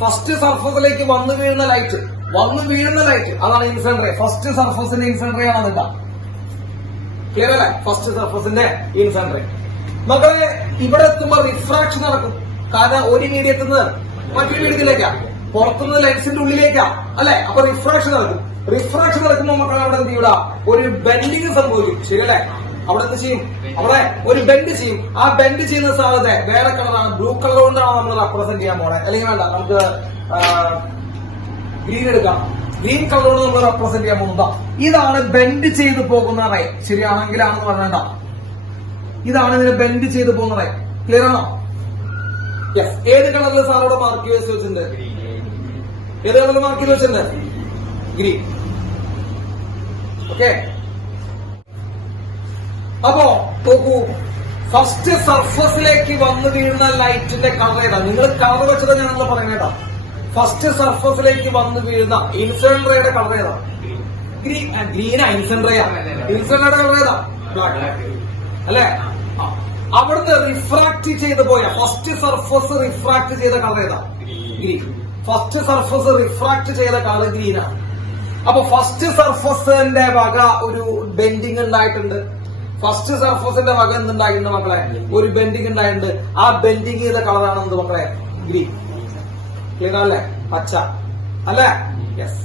ഫസ്റ്റ് സർഫസിലേക്ക് വന്നു വീഴുന്ന ലൈറ്റ്, അതാണ് ഇൻസിഡന്റ് റേ. ഫസ്റ്റ് സർഫസിന്റെ ഇൻസിഡന്റ് റേ ആണ് എന്താ? ക്ലിയർ അല്ലേ? ഫസ്റ്റ് സർഫസിന്റെ ഇൻസിഡന്റ് റേ. മക്കളെ, ഇവിടെ എത്തുമ്പോൾ റിഫ്രാക്ഷൻ നടക്കും. കാരണം ഒരു മീഡിയത്തിൽ നിന്ന് മറ്റൊരു മീഡിയത്തിലേക്കാണ്. പുറത്തുനിന്ന് ലെൻസിന്റെ ഉള്ളിലേക്കാ അല്ലെ? അപ്പൊ റിഫ്രാക്ഷൻ നടക്കും. റിഫ്രാക്ഷൻ നടക്കുമ്പോൾ മക്കൾ അവിടെ എന്ത് ചെയ്യൂടാ? ഒരു ബെൻഡിങ് സംഭവിക്കും. ശരിയല്ലേ? അവിടെ എന്ത് ചെയ്യും? അവിടെ ഒരു ബെൻഡ് ചെയ്യും. ആ ബെൻഡ് ചെയ്യുന്ന സാധ്യത വേറെ കളറാണ്, ബ്ലൂ കളർ കൊണ്ടാണ് നമ്മൾ റെപ്രസെന്റ് ചെയ്യാൻ പോണേ. അല്ലെങ്കിൽ വേണ്ട, നമുക്ക് ഗ്രീൻ എടുക്കാം. ഗ്രീൻ കളർ കൊണ്ട് നമ്മൾ റെപ്രസെന്റ് ചെയ്യാൻ പോകുന്നതാ. ഇതാണ് ബെൻഡ് ചെയ്ത് പോകുന്ന റേ. ശരിയാണെങ്കിലാണെന്ന് പറഞ്ഞേണ്ട. ഇതാണ് ഇതിന് ബെൻഡ് ചെയ്ത് പോകുന്ന റേ. ക്ലിയർ ആണോ? യെസ്. ഏത് കളറിൽ സാറോടെ മാർക്ക് ചെയ്ത് വെച്ചിട്ടുണ്ട്? ഏത് കളറിൽ മാർക്ക് ചെയ്ത് വെച്ചിട്ടുണ്ട്? ഗ്രീൻ. ഓക്കെ. അപ്പോ നോക്കൂ, ഫസ്റ്റ് സർഫസിലേക്ക് വന്നു വീഴുന്ന ലൈറ്റിന്റെ കളർ ഏതാ? നിങ്ങൾ കളർ വെച്ചത് ഞാനെന്താ പറയുന്നേട്ടാ. ഫസ്റ്റ് സർഫസിലേക്ക് വന്നു വീഴുന്ന ഇൻസിഡന്റ് റേയുടെ കളർ ഏതാ? ഗ്രീൻ. ഗ്രീനാ ഇൻസിഡന്റ് റേയാ? ഇൻസിഡന്റ് റേയുടെ കളർ ഏതാ? ബ്ലാക്ക് അല്ലേ? അവിടുന്ന് റിഫ്രാക്ട് ചെയ്ത് പോയ ഫസ്റ്റ് സർഫസ് റിഫ്രാക്ട് ചെയ്ത കളർ ഏതാ? ഗ്രീൻ. ഫസ്റ്റ് സർഫസ് റിഫ്രാക്ട് ചെയ്ത കളർ ഗ്രീനാണ്. അപ്പൊ ഫസ്റ്റ് സർഫസിന്റെ വക ഒരു ബെൻഡിങ് ഉണ്ടായിട്ടുണ്ട്. ഫസ്റ്റ് സർഫസിന്റെ വക എന്തുണ്ടായിട്ടുണ്ട് മക്കളെ? ഒരു ബെൻഡിങ് ഉണ്ടായിട്ടുണ്ട്. ആ ബെൻഡിങ് ചെയ്ത കളറാണ് എന്ത് മക്കളെ? ഗ്രീൻ. ക്ലിയർ അല്ലേ? പച്ച അല്ലേ? യെസ്.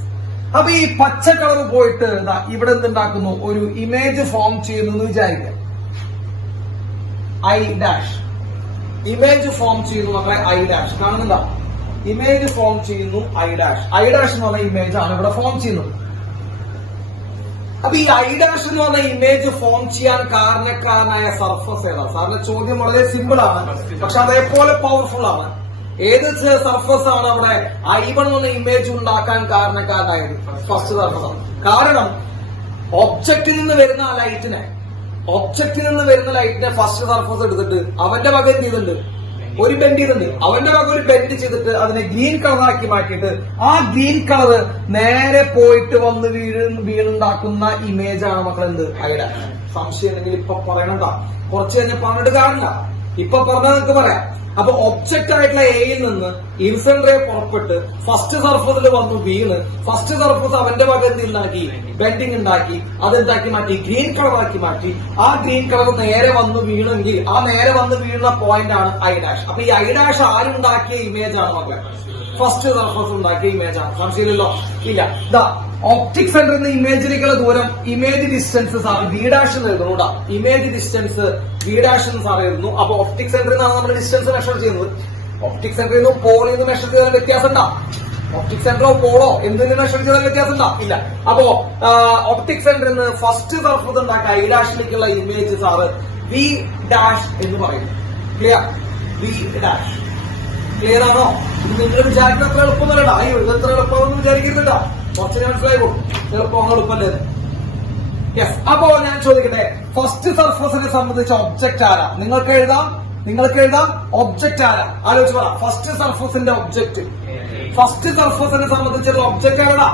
അപ്പൊ ഈ പച്ച കളർ പോയിട്ട് ഇവിടെ എന്തുണ്ടാക്കുന്നു? ഒരു ഇമേജ് ഫോം ചെയ്യുന്നു എന്ന് വിചാരിക്കാം. ഐ ഡാഷ് ഇമേജ് ഫോം ചെയ്യുന്നു മക്കളെ. ഐ ഡാഷ് കാണുന്നുണ്ടോ? ഇമേജ് ഫോം ചെയ്യുന്നു ഐ ഡാഷ്. ഐ ഡാഷ് എന്ന് പറഞ്ഞ ഇമേജ് ആണ് ഇവിടെ ഫോം ചെയ്യുന്നത്. അപ്പൊ ഈ ഐ ഡാഷ് എന്ന് പറഞ്ഞ ഇമേജ് ഫോം ചെയ്യാൻ കാരണക്കാരനായ സർഫസ് ഏതാ? സാറിന്റെ ചോദ്യം വളരെ സിമ്പിൾ ആണ്, പക്ഷെ അതേപോലെ പവർഫുൾ ആണ്. ഏത് സർഫസ് ആണ് അവിടെ I1 എന്ന ഇമേജ് ഉണ്ടാക്കാൻ കാരണക്കാരനായത്? ഫസ്റ്റ് സർഫസ് ആണ്. കാരണം ഒബ്ജക്റ്റിൽ നിന്ന് വരുന്ന ആ ലൈറ്റിനെ ഫസ്റ്റ് സർഫസ് എടുത്തിട്ട് അവന്റെ വക എന്ത് ചെയ്തിട്ടുണ്ട്? ഒരു ബെൻഡ് ചെയ്തിട്ടുണ്ട്. അവന്റെ വക ഒരു ബെൻഡ് ചെയ്തിട്ട് അതിനെ ഗ്രീൻ കളറാക്കി മാറ്റിയിട്ട് ആ ഗ്രീൻ കളർ നേരെ പോയിട്ട് വന്ന് വീണുണ്ടാക്കുന്ന ഇമേജ് ആണ് മക്കളെന്ത്? ഐഡ. സംശയം ഉണ്ടെങ്കിൽ ഇപ്പൊ പറയണതാ, കുറച്ച് കഴിഞ്ഞ് പറഞ്ഞിട്ട് കാണില്ല. ഇപ്പൊ പറഞ്ഞാൽ നിങ്ങൾക്ക് പറയാം. അപ്പൊ ഒബ്ജക്റ്റ് ആയിട്ടുള്ള എയിൽ നിന്ന് ഇൻസിഡന്റ് റേ പുറപ്പെട്ട് ഫസ്റ്റ് സർഫസിൽ വന്നു വീണ് ഫസ്റ്റ് സർഫസ് അവന്റെ വക എന്തുണ്ടാക്കി? ബെൻഡിങ് ഉണ്ടാക്കി. അതെന്താക്കി മാറ്റി? ഗ്രീൻ കളറാക്കി മാറ്റി. ആ ഗ്രീൻ കളർ നേരെ വന്നു വീണെങ്കിൽ ആ നേരെ വന്ന് വീഴുന്ന പോയിന്റ് ആണ് ഐ ഡാഷ്. അപ്പൊ ഈ ഐ ഡാഷ് ആരുണ്ടാക്കിയ ഇമേജ് ആണ് മക്കളെ? ഫസ്റ്റ് സർഫസ് ഉണ്ടാക്കിയ ഇമേജ് ആണ്. സംശയമില്ലല്ലോ? ഇല്ല. ഒപ്റ്റിക് സെന്ററിൽ നിന്ന് ഇമേജിലേക്കുള്ള ദൂരം image distance sir B dash എന്ന് എഴുതുന്നു കേട്ടോ. ഇമേജ് ഡിസ്റ്റൻസ് ബി ഡാഷ് എന്ന് സാർ എഴുതുന്നു. അപ്പൊ ഒപ്റ്റിക് സെന്ററിൽ നിന്നാണ് നമ്മൾ ഡിസ്റ്റൻസ് മെഷർ ചെയ്യുന്നത്. ഒപ്റ്റിക് സെന്ററിൽ നിന്നും പോളിൽ നിന്ന് മെഷർ ചെയ്താൽ വ്യത്യാസം ഉണ്ടാ? ഒപ്റ്റിക് സെന്ററോ പോളോ എന്തിന് മെഷർ ചെയ്താൽ വ്യത്യാസം ഉണ്ടാ? ഇല്ല. അപ്പോ ഒപ്റ്റിക് സെന്ററിൽ നിന്ന് ഫസ്റ്റ് സർഫസ് ഉണ്ടാക്കുക ഐ ഡാഷിലേക്കുള്ള ഇമേജ് സാറ് വി ഡാഷ് എന്ന് പറയുന്നു. ക്ലിയർ? V dash. ക്ലിയർ ആണോ? ഇത് നിങ്ങൾ വിചാരിക്കുന്ന അത്ര എളുപ്പമല്ലടാ. അയ്യോ ഇതെത്ര എളുപ്പമെന്ന് വിചാരിക്കുന്നുണ്ടാ? കുറച്ച് മനസ്സിലായി പോകും. എളുപ്പം എളുപ്പമല്ലേ? യെസ്. അപ്പോ ഞാൻ ചോദിക്കട്ടെ, ഫസ്റ്റ് സർഫസിനെ സംബന്ധിച്ച ഒബ്ജക്റ്റ് ആരാ? നിങ്ങൾക്ക് എഴുതാം ഒബ്ജക്റ്റ് ആരാ? ആലോചിച്ച് പറ. ഫസ്റ്റ് സർഫസിന്റെ ഒബ്ജക്റ്റ്, ഫസ്റ്റ് സർഫസിനെ സംബന്ധിച്ചുള്ള ഒബ്ജക്റ്റ് ആരാ?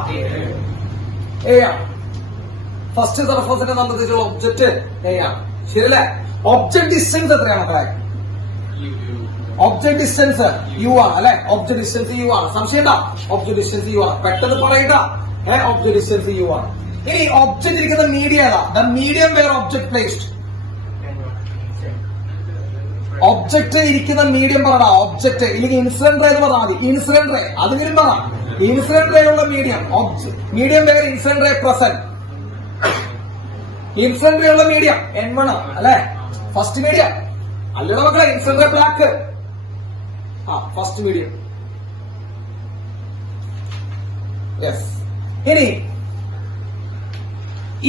എ ആണ്. ഫസ്റ്റ് സർഫസിനെ സംബന്ധിച്ചുള്ള ഒബ്ജക്റ്റ് എ ആണ്. ശരിയല്ലേ? ഒബ്ജക്ട് ഡിസ്റ്റൻസ് എത്രയാണ് മക്കളെ? ഒബ്ജക്ട് ഡിസ്റ്റൻസ് യു ആണ് അല്ലെ? ഒബ്ജക്ട് ഡിസ്റ്റൻസ് യു ആണ്. സംശയം ഒബ്ജക്ട് ഡിസ്റ്റൻസ് യു ആണ്. പെട്ടെന്ന് പറയണ്ട. ഒബ്ജക്ട് ഡിസ്റ്റൻസ് യു ആണ്. ഇനി ഒബ്ജക്ട് ഇരിക്കുന്ന മീഡിയം ഏതാ? The medium where object placed. Object ഇരിക്കുന്ന മീഡിയം പറടാ. ഒബ്ജക്ട് ഇല്ലെങ്കിൽ ഇൻസിഡന്റ് റേ എന്ന് പറഞ്ഞാൽ മതി. ഇൻസിഡന്റ് റേ അതെങ്കിലും പറ. ഇൻസിഡന്റ് റേ ഉള്ള medium medium where incident ray present. Incident ray ഉള്ള മീഡിയം N1 അല്ലെ? ഫസ്റ്റ് മീഡിയം അല്ലട മക്കളെ. Incident ray black first medium. Yes. ഇനി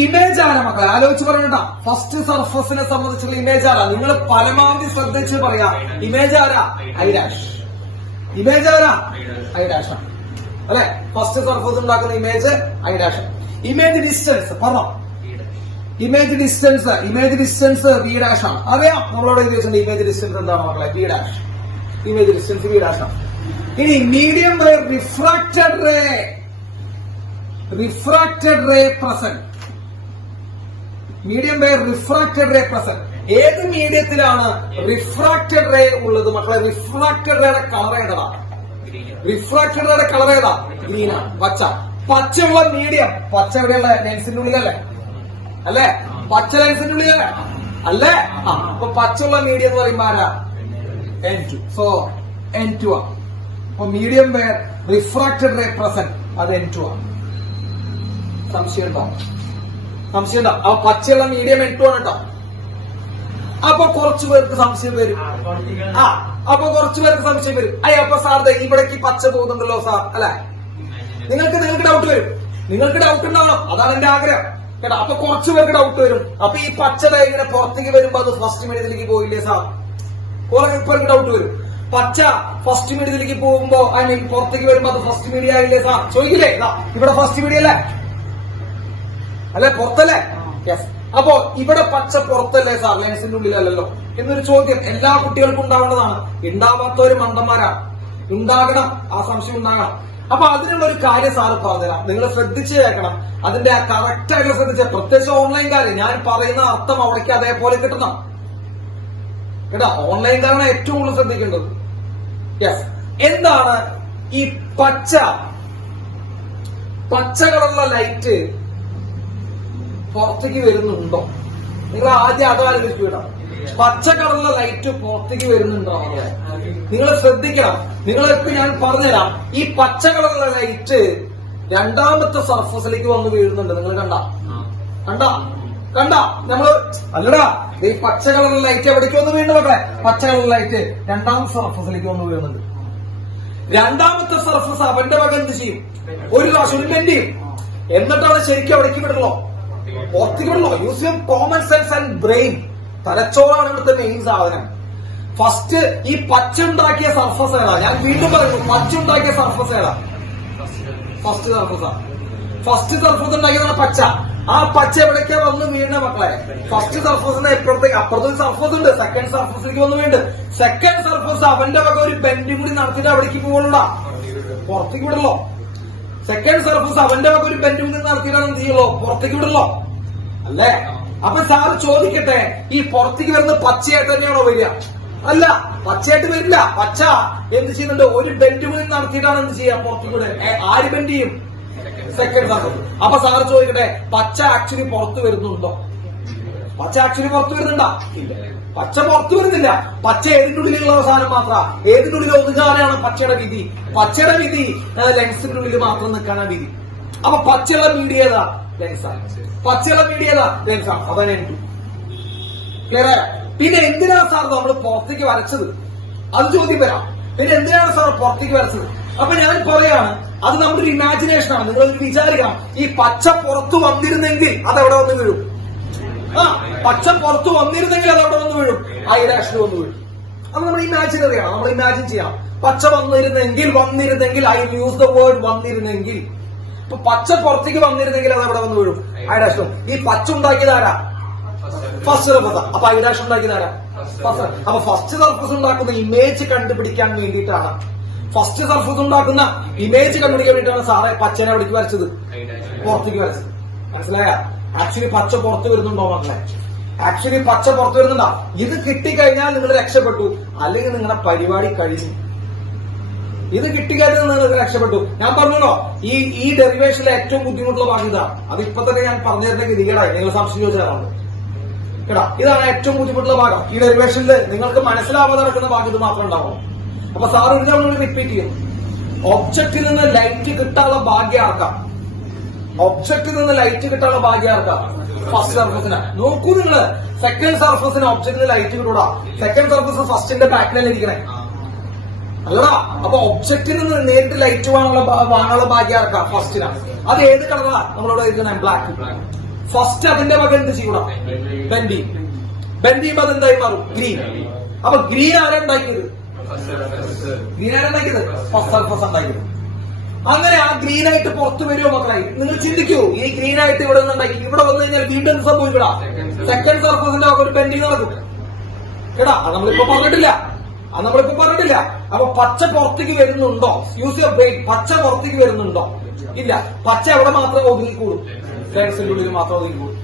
ഇമേജ് ആരാ മക്കളെ? ആലോചിച്ച് പറയണ്ട. ഫസ്റ്റ് സർഫസിനെ സംബന്ധിച്ചുള്ള ഇമേജ് ആരാ? നിങ്ങൾ പരമാവധി ശ്രദ്ധിച്ച് പറയാ. ഇമേജ് ആരാ? I dash. ഇമേജ് ആരാ? ഐ ഡാഷ് ആണ് അല്ലെ? ഫസ്റ്റ് സർഫസ് ഉണ്ടാക്കുന്ന image I dash. Image distance പറഞ്ഞോ? ഇമേജ് ഡിസ്റ്റൻസ് വി ഡാഷ് ആണ്. അറിയാം, നമ്മളോട് എഴുതി വെച്ചിട്ടുണ്ട്. ഇമേജ് ഡിസ്റ്റൻസ് എന്താണ് മക്കളെ? V dash. Image distance V dash ആണ്. ഇനി medium where refracted ray present. Medium where refracted ray present. ഏത് മീഡിയത്തിലാണ് റിഫ്രാക്റ്റഡ് റേ ഉള്ളത് മക്കളെ? റിഫ്രാക്റ്റഡ് റേയുടെ കളർ ഏതാ? റിഫ്രാക്റ്റഡ് റേയുടെ കളർ ഏതാ? ഗ്രീനാണ്. പച്ചയുള്ള മീഡിയം. പച്ച എവിടെയുള്ള? ലെൻസിന്റെ ഉള്ളിലല്ലേ? അല്ലേ? പച്ച ലെൻസിന്റെ ഉള്ളിലല്ലേ? അല്ലേ? അപ്പൊ പച്ചുള്ള മീഡിയം എന്ന് പറയുമ്പോ ആരാ? N2. സോ N2 ആണ്. അപ്പൊ medium where refracted ray present അത് N2 ആണ്. സംശയം ഉണ്ടോ? ആ പച്ചയുള്ള മീഡിയം N2 ആണ് കേട്ടോ. അപ്പൊ കുറച്ചു പേർക്ക് സംശയം വരും. അപ്പൊ കുറച്ചു പേർക്ക് സംശയം വരും. അപ്പൊ സാർ ഇവിടേക്ക് പച്ച പോകുന്നുണ്ടല്ലോ സാർ, അല്ലെ? നിങ്ങൾക്ക് ഡൗട്ട് വരും. നിങ്ങൾക്ക് ഡൗട്ട് ഉണ്ടാവണം, അതാണ് എന്റെ ആഗ്രഹം കേട്ടോ. അപ്പൊ കുറച്ചു പേർക്ക് ഡൗട്ട് വരും. അപ്പൊ ഈ പച്ചട ഇങ്ങനെ പുറത്തേക്ക് വരുമ്പോ അത് ഫസ്റ്റ് മീഡിയത്തിലേക്ക് പോയില്ലേ സാർ? കുറെ പേർക്ക് ഡൗട്ട് വരും. പച്ച ഫസ്റ്റ് മീഡിയത്തിലേക്ക് പോകുമ്പോ പുറത്തേക്ക് വരുമ്പോ അത് ഫസ്റ്റ് മീഡിയ ആയില്ലേ സാർ? ചോദിക്കില്ലേ? ഇവിടെ ഫസ്റ്റ് മീഡിയ അല്ലേ പുറത്തല്ലേ? യെസ്. അപ്പോ ഇവിടെ പച്ച പുറത്തല്ലേ സാർ, ലെൻസിന്റെ ഉള്ളിലല്ലല്ലോ എന്നൊരു ചോദ്യം എല്ലാ കുട്ടികൾക്കും ഉണ്ടാവേണ്ടതാണ്. ഉണ്ടാവാത്തവര് മണ്ടന്മാരാണ്. ഉണ്ടാകണം, ആ സംശയം ഉണ്ടാകണം. അപ്പൊ അതിനുള്ള ഒരു കാര്യം സാറ് പറഞ്ഞുതരാം. നിങ്ങൾ ശ്രദ്ധിച്ച് കേൾക്കണം. അതിന്റെ കറക്റ്റ് ആയിട്ട് ശ്രദ്ധിച്ച, പ്രത്യേകിച്ച് ഓൺലൈൻകാര്, ഞാൻ പറയുന്ന അർത്ഥം അവിടേക്ക് അതേപോലെ കിട്ടണം കേട്ടോ. ഓൺലൈൻകാരാണ് ഏറ്റവും കൂടുതൽ ശ്രദ്ധിക്കേണ്ടത്. യെസ്. എന്താണ് ഈ പച്ച കളറുള്ള ലൈറ്റ് പുറത്തേക്ക് വരുന്നുണ്ടോ? നിങ്ങൾ ആദ്യം അത് ആലോചിക്കുക. പച്ച കളറുള്ള ലൈറ്റ് പുറത്തേക്ക് വരുന്നുണ്ടോ? നിങ്ങൾ ശ്രദ്ധിക്കണം. നിങ്ങൾക്ക് ഞാൻ പറഞ്ഞുതരാം. ഈ പച്ച കളറുള്ള ലൈറ്റ് രണ്ടാമത്തെ സർഫസിലേക്ക് വന്ന് വീഴുന്നുണ്ട്. നിങ്ങൾ കണ്ട നമ്മള് അല്ലടാ, ഈ പച്ച കളറുള്ള ലൈറ്റ് എവിടേക്ക് വന്ന് വീഴുന്നു മക്കളെ? പച്ച കളറുള്ള ലൈറ്റ് രണ്ടാമത്തെ സർഫസിലേക്ക് വന്ന് വീഴുന്നുണ്ട്. രണ്ടാമത്തെ സർഫസ് അവന്റെ വക എന്ത് ചെയ്യും? ഒരു പ്രാവശ്യം ബെൻഡ് ചെയ്യും. എന്നിട്ടാണ് ശരിക്കും അവിടേക്ക് വിടുള്ളൂ, പുറത്തേക്ക് വിടുള്ളൂ. Use your common sense and brain. തലച്ചോറാണ് ഇവിടുത്തെ മെയിൻ സാധനം. ഫസ്റ്റ് ഈ പച്ച ഉണ്ടാക്കിയ സർഫസ് ഏതാ? ഞാൻ വീണ്ടും പറയുന്നു, പച്ച ഉണ്ടാക്കിയ സർഫസ് ഏതാ? ഫസ്റ്റ് സർഫസ് ഉണ്ടാക്കിയതാണ് പച്ച. ആ പച്ച എവിടേക്കാ വന്ന് വീണ മക്കളെ? ഫസ്റ്റ് സർഫസിന് അപ്പുറത്തൊരു സർഫസ് ഉണ്ട്, സെക്കൻഡ് സർഫസിലേക്ക് വന്ന് വീണ്ട്. സെക്കൻഡ് സർഫസ് അവന്റെ വക ഒരു ബെൻഡും കൂടി നടത്തിയിട്ട് അവിടേക്ക് പോകണ്ട, പുറത്തേക്ക് വിടല്ലോ. സെക്കൻഡ് സർഫസ് അവന്റെ വക ഒരു ബെൻഡും കൂടി നടത്തിയിട്ടാണ് എന്ത് ചെയ്യുള്ളൂ? പുറത്തേക്ക് വിടല്ലോ, അല്ലേ? അപ്പൊ സാറ് ചോദിക്കട്ടെ, ഈ പുറത്തേക്ക് വരുന്ന പച്ചയായിട്ട് തന്നെയാണോ വരിക? അല്ല, പച്ചയായിട്ട് വരില്ല. പച്ച എന്ത് ചെയ്യുന്നുണ്ട്? ഒരു ബെൻഡ് കൂടി നടത്തിയിട്ടാണ് എന്ത് ചെയ്യാ? പുറത്തേക്ക് വിടുക. ആര് ബെൻഡ് ചെയ്യും? Second surface. അപ്പൊ സാറ് ചോദിക്കട്ടെ, പച്ച ആക്ച്വലി പുറത്തു വരുന്നുണ്ടോ? പച്ച ആക്ച്വലി പുറത്തു വരുന്നുണ്ടോ? ഇല്ല, പച്ച പുറത്തു വരുന്നില്ല. പച്ച ഏതിന്റെ ഉള്ളിലുള്ള സാധനം മാത്രമാ. ഏതിന്റെ ഉള്ളിൽ ഒതുങ്ങാനാണ് പച്ചയുടെ വിധി. പച്ചയുടെ വിധി ലെൻസിന്റെ ഉള്ളിൽ മാത്രം നിൽക്കാനാണ് വിധി. അപ്പൊ പച്ചയുള്ള മീഡിയ ഏതാ? ലെൻസാണ്. പച്ചയുള്ള മീഡിയ ഏതാ? ലെൻസാണ്. അതാണ് N2. ക്ലിയർ ആയ? പിന്നെ എന്തിനാണ് സാർ നമ്മൾ പുറത്തേക്ക് വരച്ചത്? അത് ചോദ്യം വരാം. പിന്നെ എന്തിനാണ് സാർ പുറത്തേക്ക് വരച്ചത്? അപ്പൊ ഞാൻ പറയാണ്, അത് നമ്മുടെ ഒരു ഇമാജിനേഷൻ ആണ്. നിങ്ങളൊരു വിചാരിക്കണം, ഈ പച്ച പുറത്തു വന്നിരുന്നെങ്കിൽ അതെവിടെ വന്ന് വീഴും? പച്ച പുറത്തു വന്നിരുന്നെങ്കിൽ അതവിടെ വന്ന് വീഴും, ആ ഇഡാഷിൽ വന്ന് വീഴും. അത് നമ്മൾ ഇമാജിനറി ആണ്, നമ്മൾ ഇമാജിൻ ചെയ്യാം. പച്ച വന്നിരുന്നെങ്കിൽ ഐ യൂസ് ദ വേർഡ് വന്നിരുന്നെങ്കിൽ. ഇപ്പൊ പച്ച പുറത്തേക്ക് വന്നിരുന്നെങ്കിൽ അത് എവിടെ വന്ന് വീഴും? ഐഡാഷിലും. ഈ പച്ച ഉണ്ടാക്കിയതാരാ? First surface. അപ്പൊ ഐഡാഷ് ഉണ്ടാക്കിയതാരാ? ഫസ്റ്റ്. അപ്പൊ ഫസ്റ്റ് സർഫസ് ഉണ്ടാക്കുന്ന ഇമേജ് കണ്ടുപിടിക്കാൻ വേണ്ടിയിട്ടാണ്, ഫസ്റ്റ് സർഫസ് ഉണ്ടാക്കുന്ന ഇമേജ് കണ്ടുപിടിക്കാൻ വേണ്ടിയിട്ടാണ് സാറെ പച്ചനെ എവിടേക്ക് വരച്ചത്? പുറത്തേക്ക് വരച്ചത്. മനസ്സിലായ? ആക്ച്വലി പച്ച പുറത്ത് വരുന്നുണ്ടോ മക്കളെ? ആക്ച്വലി പച്ച പുറത്ത് വരുന്നുണ്ടോ? ഇത് കിട്ടിക്കഴിഞ്ഞാൽ നിങ്ങൾ രക്ഷപ്പെട്ടു, അല്ലെങ്കിൽ നിങ്ങളുടെ പരിപാടി കഴിഞ്ഞു. ഇത് കിട്ടിക്കഴിഞ്ഞാൽ നിങ്ങൾക്ക് രക്ഷപ്പെട്ടു. ഞാൻ പറഞ്ഞല്ലോ, ഈ ഡെറിവേഷനിലെ ഏറ്റവും ബുദ്ധിമുട്ടുള്ള ഭാഗം ഇതാണ്. അത് ഇപ്പൊ തന്നെ ഞാൻ പറഞ്ഞു തരുന്ന ഗതികേടായി നിങ്ങൾ സംശയം ചോദിച്ചാണ് കേട്ടോ. ഇതാണ് ഏറ്റവും ബുദ്ധിമുട്ടുള്ള ഭാഗം. ഈ ഡെറിവേഷനിൽ നിങ്ങൾക്ക് മനസ്സിലാവാതെ നടക്കുന്ന ഭാഗം ഇത് മാത്രം ഉണ്ടാവും. അപ്പൊ സാറ് ഞാൻ റിപ്പീറ്റ് ചെയ്യുന്നു, ഒബ്ജക്റ്റിൽ നിന്ന് ലൈറ്റ് കിട്ടാനുള്ള ഭാഗ്യം ആർക്കാം? ഒബ്ജക്റ്റിൽ നിന്ന് ലൈറ്റ് കിട്ടാനുള്ള ഭാഗ്യം ആർക്കാം? ഫസ്റ്റ് സർഫസിന്. നോക്കൂ നിങ്ങള്, സെക്കൻഡ് സർഫസിന് ഒബ്ജക്റ്റിന് ലൈറ്റ് കിട്ടൂടാ. സെക്കൻഡ് സർഫസ് ഫസ്റ്റിന്റെ ബാക്കിലല്ലേ ഇരിക്കണേ, അല്ലടാ? അപ്പൊ ഒബ്ജക്റ്റിൽ നിന്ന് നേരിട്ട് ലൈറ്റ് വാങ്ങാനുള്ള ഭാഗ്യം ആർക്കാം? ഫസ്റ്റിനാണ്. അത് ഏത് കളറാ നമ്മളിവിടെ ഇരിക്കുന്നത്? ബ്ലാക്ക്. ഫസ്റ്റ് അതിന്റെ വക എന്ത് ചെയ്യൂടാ? ബെൻഡ് ചെയ്യുമ്പോ അതെന്തായി മാറും? ഗ്രീൻ. അപ്പൊ ഗ്രീൻ ആരാ ഉണ്ടാക്കിയത്? ഫസ്റ്റ് സർഫസ് ഉണ്ടാക്കിയത്. അങ്ങനെ ആ ഗ്രീൻ ആയിട്ട് പുറത്തു വരുമോ മക്കളായി? നിങ്ങൾ ചിന്തിക്കൂ, ഈ ഗ്രീൻ ആയിട്ട് ഇവിടെ നിന്നുണ്ടാക്കി ഇവിടെ വന്നു കഴിഞ്ഞാൽ വീണ്ടും എന്ത് സംഭവിക്കടാ? സെക്കൻഡ് സർഫസിന്റെ ഒരു ബെൻഡിങ് നടക്കും കേടാ. അത് നമ്മളിപ്പോ പറഞ്ഞിട്ടില്ല. അപ്പൊ പച്ച പുറത്തേക്ക് വരുന്നുണ്ടോ? Use your brain. പച്ച പുറത്തേക്ക് വരുന്നുണ്ടോ? ഇല്ല. പച്ച എവിടെ മാത്രം ഒതുങ്ങിക്കൂടും? ലെൻസിന്റെ ഉള്ളിൽ മാത്രം ഒതുങ്ങിക്കൂടും.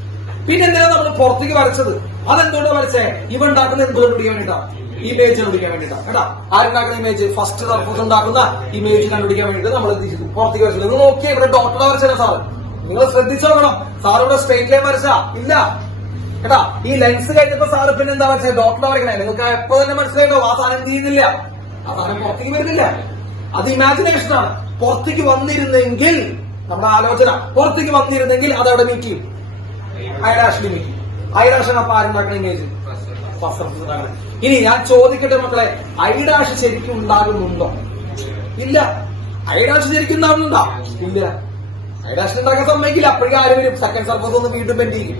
പിന്നെ എന്തിനാ നമ്മൾ പുറത്തേക്ക് വരച്ചത്? അതെന്തുകൊണ്ടാണ് വരച്ചേ? ഇവ ഉണ്ടാക്കുന്ന എന്തുകൊണ്ട് പിടിക്കാൻ വേണ്ടിട്ടാ? ഇമേജ് കണ്ടുപിടിക്കാൻ വേണ്ടിട്ടാ കേട്ടാ. ആരുണ്ടാക്കുന്ന ഇമേജ്? ഫസ്റ്റ് സർഫസ് ഉണ്ടാക്കുന്ന ഇമേജ് കണ്ടുപിടിക്കാൻ വേണ്ടിട്ട് നമ്മൾ പുറത്തേക്ക് വരച്ചത്. നിങ്ങൾ നോക്കിയാൽ ഇവിടെ ഡോട്ടർ വരച്ചാ സാറ്. നിങ്ങൾ ശ്രദ്ധിച്ചോക്കണം. സാർ ഇവിടെ സ്ട്രേറ്റ് ലൈൻ വരച്ചാ ഇല്ല കേട്ടാ. ഈ ലെൻസ് കഴിഞ്ഞപ്പോ സാറ് പിന്നെ എന്താ വരച്ചത്? ഡോട്ടർ വരയ്ക്കണേ. നിങ്ങൾക്ക് എപ്പോ തന്നെ മനസ്സിലായിട്ടോ, ആ സാധനം എന്ത് ചെയ്യുന്നില്ല, ആ സാധനം പുറത്തേക്ക് വരുന്നില്ല. അത് ഇമാജിനേഷൻ ആണ്. പുറത്തേക്ക് വന്നിരുന്നെങ്കിൽ, നമ്മുടെ ആലോചന പുറത്തേക്ക് വന്നിരുന്നെങ്കിൽ അത് അവിടെ മീറ്റ് ചെയ്യും, ഐഡാഷിൽ മീറ്റ് ചെയ്യും. ഐഡാഷാണ് അപ്പൊ ആരുണ്ടാക്കണ ഇമേജ്? ഫസ്റ്റ് സർഫസ് ഉണ്ടാക്കണം. ഇനി ഞാൻ ചോദിക്കട്ടെ മക്കളെ, ഐഡാഷ് ശരിക്കും ഉണ്ടാകുന്നുണ്ടോ? ഇല്ല. ഐഡാഷ് ശരിക്കും ഉണ്ടാകുന്നുണ്ടോ? ഇല്ല. ഐഡാഷ് ഉണ്ടാക്കാൻ സമ്മതിക്കില്ല. അപ്പോഴേക്കും ആരും വരും, സെക്കൻഡ് സർഫസ് ഒന്ന് വീണ്ടും ബെൻഡ് ചെയ്യും.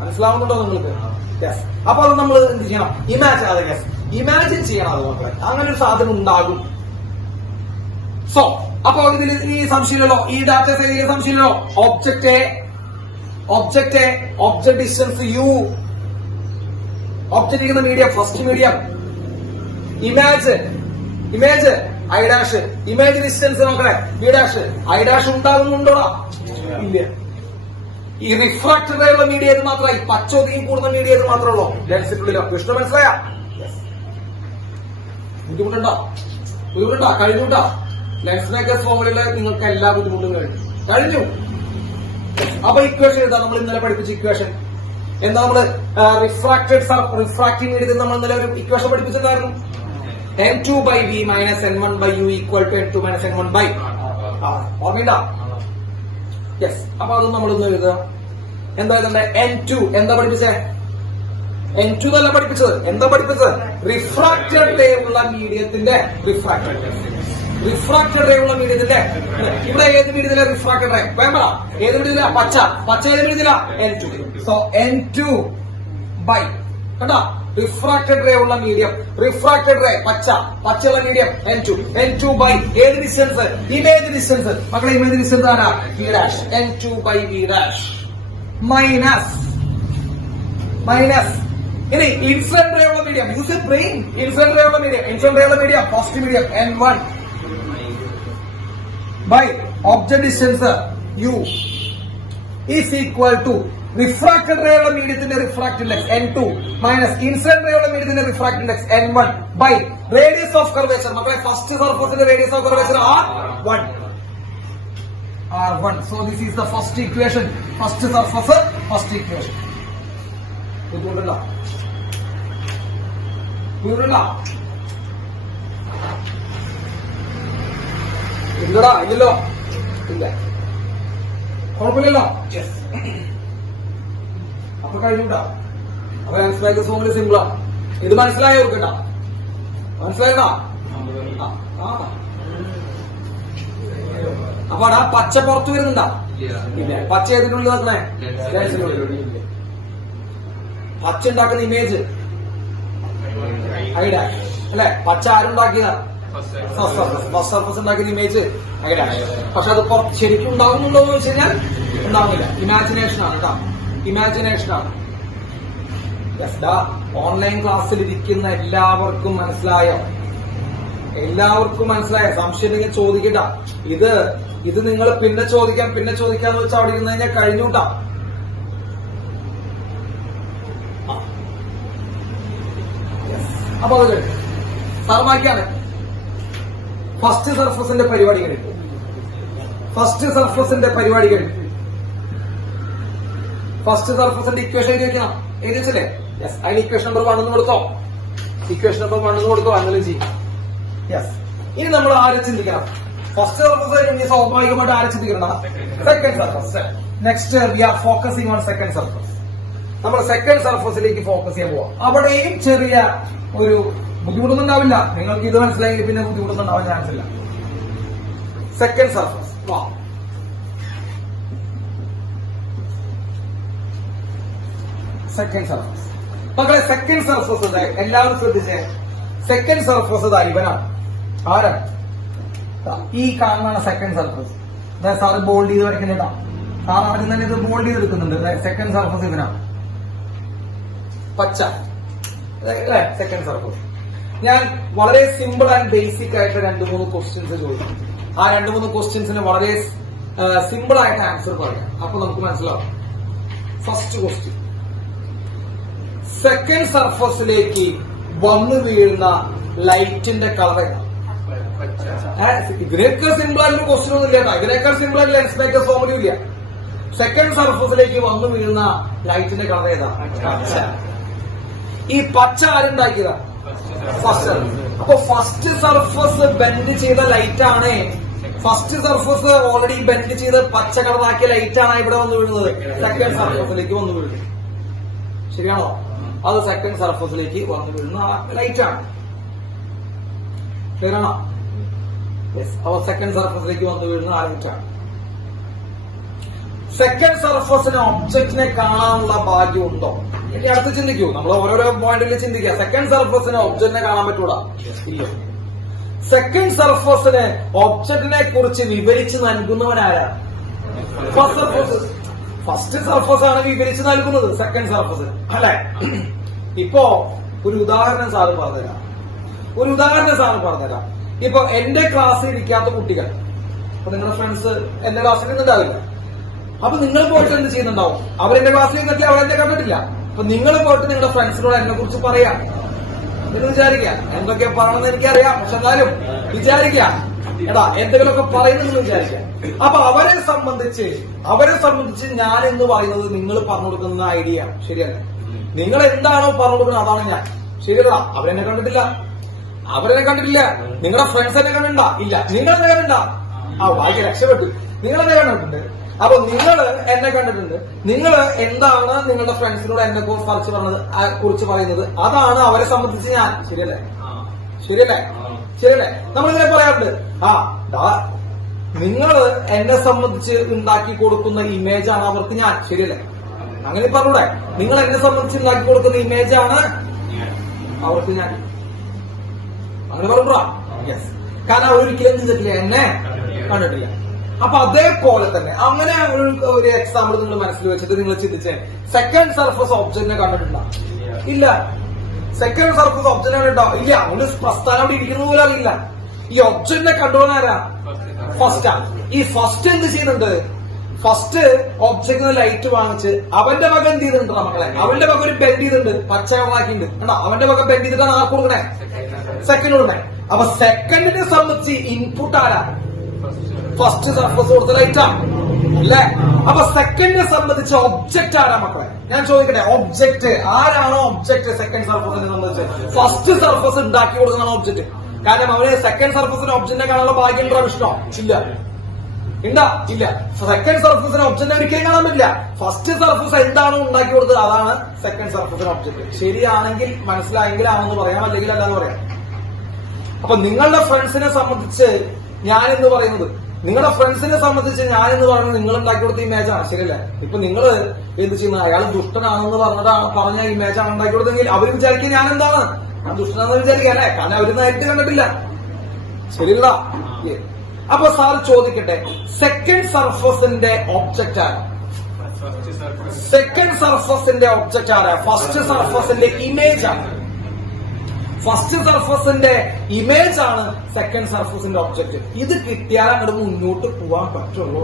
മനസ്സിലാവുന്നുണ്ടോ നിങ്ങൾക്ക്? യെസ്. അപ്പൊ അത് നമ്മൾ എന്ത് ചെയ്യണം? ഇമാജിൻ ചെയ്യണം അത് മക്കളെ. അങ്ങനെ ഒരു സാധനം ഉണ്ടാകും. സോ അപ്പൊ ഇതിൽ ഈ സംശയമില്ലല്ലോ, ഈ ഡാറ്റ സൈഡിൽ സംശയമില്ലല്ലോ. ഒബ്ജക്ട് ഡിസ്റ്റൻസ് യു, ഒബ്ജക്ട് ഇരിക്കുന്ന medium, first medium, image I dash, image distance നോക്കണേ ബി ഡാഷ്. ഐഡാഷ് ഉണ്ടാകുന്നുണ്ടോടാ? ഇല്ല. ഈ റിഫ്രാക്റ്റഡായുള്ള മീഡിയ ഏത് മാത്രമായി? പച്ച ഒതുങ്ങി കൂടുന്ന മീഡിയ ഏത് മാത്രമുള്ളൂ? ലെൻസിനുള്ളിലോ? വിഷ്ണു മനസ്സിലായ? ബുദ്ധിമുട്ടുണ്ടോ? കഴിഞ്ഞുണ്ടോ? ലെൻസ് മേക്കേഴ്സ് ഫോമിലുള്ള നിങ്ങൾക്ക് എല്ലാ ബുദ്ധിമുട്ടും കഴിഞ്ഞു. അപ്പൊ ഇക്വേഷൻ എഴുതാം. നമ്മൾ ഇന്നലെ പഠിപ്പിച്ച ഇക്വേഷൻ എന്താ? നമ്മള് റിഫ്രാക്റ്റിംഗ് മീഡിയത്തിൽ നമ്മൾ ഇന്നലെ ഒരു equation പഠിപ്പിച്ചിട്ടുണ്ടായിരുന്നു. n2/v - n1/u = n2 - n1/. ഓർമ്മയുണ്ടോ? യെസ്. അപ്പൊ അത് നമ്മളൊന്ന് എഴുതുക. എന്താ എഴുതണ്ടേ? n2 എന്താ പഠിപ്പിച്ചേ? n2 എന്നല്ല പഠിപ്പിച്ചത്. എന്താ പഠിപ്പിച്ചത്? റിഫ്രാക്റ്റഡ് റേ ഉള്ള മീഡിയത്തിന്റെ റിഫ്രാക്റ്റഡ് റേ ഉള്ള മീഡിയത്തിന്റെ ഇവിടെ ഏത് മീഡിയത്തിലെ റിഫ്രാക്റ്റഡ് റേ? വേണ്ട, ഏത് മീഡിയത്തില? പച്ച ഏത് മീഡിയത്തില? n2. സോ n2/, കണ്ടോ? റിഫ്രാക്റ്റഡ് റേ ഉള്ള മീഡിയം, റിഫ്രാക്റ്റഡ് റേ പച്ചയുള്ള മീഡിയം n2/, ഏത് ഡിസ്റ്റൻസ്? Image distance. മക്കളെ ഇമേജ് ഡിസ്റ്റൻസ് ആരാ? v'. n2/v' മൈനസ് ഇനി ഇൻസിഡന്റ് റേ ഉള്ള medium. Use brain. Incident ray ഉള്ള medium first medium n1 by object distance u is equal to refracted ray ഉള്ള മീഡിയത്തിന്റെ refractive index n2 minus incident ray ഉള്ള മീഡിയത്തിന്റെ refractive index n1 by radius of curvature. മക്കളെ first സർഫസിന്റെ radius of curvature r1. So this is the first equation. First surface, first equation. ബുദ്ധിമുട്ടുണ്ടോ? ഇല്ലടാ? ഇല്ലല്ലോ. ഇല്ല. കുഴപ്പമില്ലല്ലോ. അപ്പൊ കഴിഞ്ഞൂട്ടാ. അപ്പൊ മനസ്സിലാക്കിയ ഫോമില് സിമ്പിളാ. ഇത് മനസ്സിലായവർക്കട്ടാ? മനസ്സിലായതാ? അപ്പൊ ആ പച്ച പുറത്തു വരുന്നുണ്ടാ? ഇല്ല. പച്ച ഏതിനുള്ളിൽ നടക്കണേ? പച്ച ഉണ്ടാക്കുന്ന ഇമേജ് ഐഡാഷ് അല്ലെ? പച്ച ആരുണ്ടാക്കിയതാ? ഫസ്റ്റ് സർഫസ് ഉണ്ടാക്കുന്ന ഇമേജ് ഐഡാഷ്. പക്ഷെ അത് ശരിക്കും ഉണ്ടാകുന്നുണ്ടോ എന്ന് വെച്ച് കഴിഞ്ഞാൽ ഉണ്ടാവുന്നില്ല. ഇമാജിനേഷനാണ് കേട്ടോ, ഇമാജിനേഷനാണ്. ഓൺലൈൻ ക്ലാസ്സിൽ ഇരിക്കുന്ന എല്ലാവർക്കും മനസ്സിലായോ? സംശയം നിങ്ങൾ ചോദിക്കട്ട. ഇത് നിങ്ങൾ പിന്നെ ചോദിക്കാന്ന് വെച്ചാൽ അവിടെ ഇരുന്ന് കഴിഞ്ഞാൽ കഴിഞ്ഞൂട്ടാ. അപ്പൊ അത് കഴിഞ്ഞു. സാർമാക്കിയാണ് ഫസ്റ്റ് സർഫസിന്റെ പരിപാടി കഴിഞ്ഞു. ഫസ്റ്റ് സർഫസിന്റെ ഇക്വേഷൻ ചോദിക്കണം. എഴുതിച്ചല്ലേ? യെസ്. അതിന് ഇക്വേഷൻ നമ്പർ 1 കൊടുത്തോ? അങ്ങനെ ചെയ്യും. യെസ്. ഇനി നമ്മൾ ആരെ ചിന്തിക്കണം? ഫസ്റ്റ് സർഫസ് ഇനി സ്വാഭാവികമായിട്ട് ആരെ ചിന്തിക്കണം? Second surface. Next we are focusing on second surface. നമ്മൾ സെക്കൻഡ് സർഫസിലേക്ക് ഫോക്കസ് ചെയ്യാൻ പോവാം. അവിടെയും ചെറിയ ഒരു ബുദ്ധിമുട്ടൊന്നും ഉണ്ടാവില്ല. നിങ്ങൾക്ക് ഇത് മനസ്സിലായെങ്കിൽ പിന്നെ ബുദ്ധിമുട്ടൊന്നും ഉണ്ടാവാൻ ചാൻസ് ഇല്ല. Second surface. മക്കളെ സെക്കൻഡ് സർഫസ് എല്ലാവരും ശ്രദ്ധിച്ചേ. സെക്കൻഡ് സർഫസ് ഇവനാണ്. ആരാണ്? ഈ കാണുന്നതാണ് സെക്കൻഡ് സർഫസ്. സാറ് ബോൾഡ് ചെയ്ത് വരയ്ക്കുന്നില്ല. സാർ ആദ്യം തന്നെ ഇത് ബോൾഡ് ചെയ്ത് എടുക്കുന്നുണ്ട്. സെക്കൻഡ് സർഫസ് ഇവനാണ്. പച്ച സെക്കൻഡ് സർഫസ്. ഞാൻ വളരെ സിമ്പിൾ ആൻഡ് ബേസിക് ആയിട്ട് 2-3 ക്വസ്റ്റ്യൻസ് ചോദിക്കും. ആ 2-3 ക്വസ്റ്റ്യൻസിന് വളരെ സിമ്പിൾ ആയിട്ട് ആൻസർ പറയാം. അപ്പൊ നമുക്ക് മനസ്സിലാവും. ഫസ്റ്റ് ക്വസ്റ്റ്യൻ, സെക്കൻഡ് സർഫസിലേക്ക് വന്നു വീഴുന്ന ലൈറ്റിന്റെ കളർ ഏതാണ്? ഇതിനേക്കാൾ സിമ്പിൾ ആയിട്ടൊരു ക്വസ്റ്റ്യൻ ഒന്നും ഇല്ല. ഇതിനേക്കാൾ സിമ്പിൾ ആയിട്ട് ലെൻസ് മേക്കേഴ്സ് ഫോമിലും ഇല്ല. സെക്കൻഡ് സർഫസിലേക്ക് വന്നു വീഴുന്ന ലൈറ്റിന്റെ കളർ ഏതാ? പച്ച. ഈ പച്ച ആരുണ്ടാക്കിയതാ? ഫസ്റ്റ്. അപ്പൊ ഫസ്റ്റ് സർഫസ് ബെൻഡ് ചെയ്ത ലൈറ്റ് ആണ് ഫസ്റ്റ് സർഫസ് ഓൾറെഡി ബെൻഡ് ചെയ്ത് പച്ച കളറാക്കിയ ലൈറ്റാണ് ഇവിടെ വന്ന് വീഴുന്നത്, സെക്കൻഡ് സർഫസിലേക്ക് വന്ന് വീഴുന്നത്. ശരിയാണോ? അത് സെക്കൻഡ് സർഫസിലേക്ക് വന്ന് വീഴുന്ന ലൈറ്റാണ്. ശരിയാണോ? യെസ്. അപ്പോൾ സെക്കൻഡ് സർഫസിലേക്ക് വന്ന് വീഴുന്ന ആ ലൈറ്റാണ്. സെക്കൻഡ് സർഫസിന് ഒബ്ജക്റ്റിനെ കാണാനുള്ള ഭാഗ്യം ഉണ്ടോ? ഇനി അടുത്ത് ചിന്തിക്കൂ. നമ്മൾ ഓരോരോ പോയിന്റിൽ ചിന്തിക്കുക. സെക്കൻഡ് സർഫസിന് ഒബ്ജക്റ്റിനെ കാണാൻ പറ്റൂടാ? ഇല്ല. സെക്കൻഡ് സർഫസിന് ഒബ്ജക്റ്റിനെ കുറിച്ച് വിവരിച്ച് നൽകുന്നവനാരാ? First surface. ഫസ്റ്റ് സർഫസ് ആണ് വിവരിച്ച് നൽകുന്നത് സെക്കൻഡ് സർഫസ്, അല്ലെ? ഇപ്പോ ഒരു ഉദാഹരണം സാറ് പറഞ്ഞുതരാം. ഇപ്പൊ എന്റെ ക്ലാസ്സിൽ ഇരിക്കാത്ത കുട്ടികൾ, അപ്പൊ നിങ്ങളുടെ ഫ്രണ്ട്സ് എന്റെ ക്ലാസ്സിൽ ഇരുന്നുണ്ടാവില്ല. അപ്പൊ നിങ്ങൾ പോയിട്ട് എന്ത് ചെയ്യുന്നുണ്ടാവും? അവരെന്റെ ക്ലാസ്സിൽ ഇരുന്നിട്ട് അവരെന്നെ കണ്ടിട്ടില്ല. അപ്പൊ നിങ്ങൾ പോയിട്ട് നിങ്ങളുടെ ഫ്രണ്ട്സിനോട് എന്നെ കുറിച്ച് പറയാം എന്ന് വിചാരിക്കാം. എന്തൊക്കെ പറയണമെന്ന് എനിക്കറിയാം, പക്ഷെ എന്നാലും വിചാരിക്കാം, എടാ എന്തെങ്കിലുമൊക്കെ പറയുന്നെന്ന് വിചാരിക്കാം. അപ്പൊ അവരെ സംബന്ധിച്ച് ഞാൻ എന്ന് പറയുന്നത് നിങ്ങൾ പറഞ്ഞു കൊടുക്കുന്ന ഐഡിയ ശരിയല്ല. നിങ്ങൾ എന്താണോ പറഞ്ഞു കൊടുക്കുന്നത് അതാണ് ഞാൻ. ശരിയല്ല? അവരെന്നെ കണ്ടിട്ടില്ല. നിങ്ങളുടെ ഫ്രണ്ട്സ് എന്നെ കണ്ടിട്ടുണ്ടാ? ഇല്ല. നിങ്ങൾ എന്നെ കണ്ടിട്ടുണ്ടാ? വായിക്കാൻ രക്ഷപ്പെട്ടു. നിങ്ങൾ എന്നെ കണ്ടിട്ടുണ്ട്. അപ്പൊ നിങ്ങൾ എന്നെ കണ്ടിട്ടുണ്ട്. നിങ്ങൾ എന്താണ് നിങ്ങളുടെ ഫ്രണ്ട്സിനോട് എന്നെ കുറിച്ച് പറയുന്നത്, അതാണ് അവരെ സംബന്ധിച്ച് ഞാൻ. ശരിയല്ലേ? നമ്മളിങ്ങനെ പറയാറുണ്ട്, നിങ്ങൾ എന്നെ സംബന്ധിച്ച് ഉണ്ടാക്കി കൊടുക്കുന്ന ഇമേജാണ് അവർക്ക് ഞാൻ. ശരിയല്ലേ? അങ്ങനെ പറഞ്ഞൂടെ? നിങ്ങൾ എന്നെ സംബന്ധിച്ച് ഉണ്ടാക്കി കൊടുക്കുന്ന ഇമേജാണ് അവർക്ക് ഞാൻ. അങ്ങനെ പറഞ്ഞൂടാ? യെസ്. കാരണം അവരൊരിക്കലും ചിന്തിച്ചിട്ടില്ല, എന്നെ കണ്ടിട്ടില്ല. അപ്പൊ അതേപോലെ തന്നെ അങ്ങനെ ഒരു എക്സാമ്പിൾ നിങ്ങൾ മനസ്സിൽ വെച്ചിട്ട് നിങ്ങൾ ചിന്തിച്ചേ, സെക്കൻഡ് സർഫസ് ഒബ്ജക്റ്റിനെ കണ്ടിട്ടുണ്ടോ? ഇല്ല. സെക്കൻഡ് സർഫസ് ഒബ്ജക്റ്റിനെ കണ്ടിട്ടോ? ഇല്ല. അവന് പ്രസ്ഥാനം അവിടെ ഇരിക്കുന്ന പോലെ അറിയില്ല. ഈ ഒബ്ജക്റ്റിനെ കണ്ടുപോകാനാരാ? ഫസ്റ്റാ. ഈ ഫസ്റ്റ് എന്ത് ചെയ്യുന്നുണ്ട്? ഫസ്റ്റ് ഒബ്ജക്റ്റിന് ലൈറ്റ് വാങ്ങിച്ച് അവന്റെ വക എന്ത് ചെയ്തിട്ടുണ്ട് മക്കളെ? അവന്റെ വക ഒരു ബെൻഡ് ചെയ്തിട്ടുണ്ട്, പച്ച കളറാക്കിണ്ട് കണ്ടോ? അവന്റെ വക ബെൻഡ് ചെയ്തിട്ടാണ് ആർക്ക് കൊടുക്കണേ? സെക്കൻഡ് കൊടുക്കണേ. അപ്പൊ സെക്കൻഡിനെ സംബന്ധിച്ച് ഇൻപുട്ട് ആരാ? ഫസ്റ്റ് സർഫസ് കൊടുത്ത ലൈറ്റാ അല്ലേ? അപ്പൊ സെക്കൻഡിനെ സംബന്ധിച്ച് ഒബ്ജക്റ്റ് ആരാ മക്കളെ? ഞാൻ ചോദിക്കട്ടെ, ഒബ്ജക്റ്റ് ആരാണോ? ഒബ്ജക്റ്റ് സെക്കൻഡ് സർഫസിനെ സംബന്ധിച്ച് ഫസ്റ്റ് സർഫസ് ഉണ്ടാക്കി കൊടുക്കുന്നതാണ് ഒബ്ജക്റ്റ്. കാരണം അവര് സെക്കൻഡ് സർഫസിന് ഒബ്ജക്റ്റിനെ കാണാനുള്ള ഭാഗ്യം ഉണ്ടോ? ഇഷ്ടോ? ഇല്ല. സെക്കൻഡ് സർഫസിന് ഒബ്ജക്റ്റിനെ ഒരിക്കലും കാണാൻ പറ്റില്ല. ഫസ്റ്റ് സർഫസ് എന്താണോ ഉണ്ടാക്കി കൊടുത്തത് അതാണ് സെക്കൻഡ് സർഫസിന് ഒബ്ജക്റ്റ്. ശരിയാണെങ്കിൽ മനസ്സിലായെങ്കിൽ ആണെന്ന് പറയാം, അല്ലെങ്കിൽ അല്ലാന്ന് പറയാം. അപ്പൊ നിങ്ങളുടെ ഫ്രണ്ട്സിനെ സംബന്ധിച്ച് ഞാനെന്ന് പറയുന്നത് നിങ്ങൾ ഉണ്ടാക്കി കൊടുത്ത ഇമേജാണ്. ശരിയല്ലേ? ഇപ്പൊ നിങ്ങൾ എന്ത് ചെയ്യുന്നത്? അയാൾ ദുഷ്ടനാണെന്ന് പറഞ്ഞ ഇമേജാണ് ഉണ്ടാക്കി കൊടുത്തെങ്കിൽ അവർ വിചാരിക്കുക ഞാൻ എന്താണ്? ഞാൻ ദുഷ്ടനാണെന്ന് വിചാരിക്കുക അല്ലേ? കാരണം അവർ നേരിട്ട് കണ്ടിട്ടില്ല. ശരിയല്ല? അപ്പൊ സാർ ചോദിക്കട്ടെ, സെക്കൻഡ് സർഫസിന്റെ ഒബ്ജക്റ്റ് ആരാ? സെക്കൻഡ് സർഫസിന്റെ ഒബ്ജക്റ്റ് ആരാ? ഫസ്റ്റ് സർഫസിന്റെ ഇമേജ് ആണ്. ഫസ്റ്റ് സർഫസിന്റെ ഇമേജ് ആണ് സെക്കൻഡ് സർഫസിന്റെ ഒബ്ജക്റ്റ്. ഇത് കിട്ടിയാൽ അങ്ങോട്ട് മുന്നോട്ട് പോകാൻ പറ്റുള്ളൂ.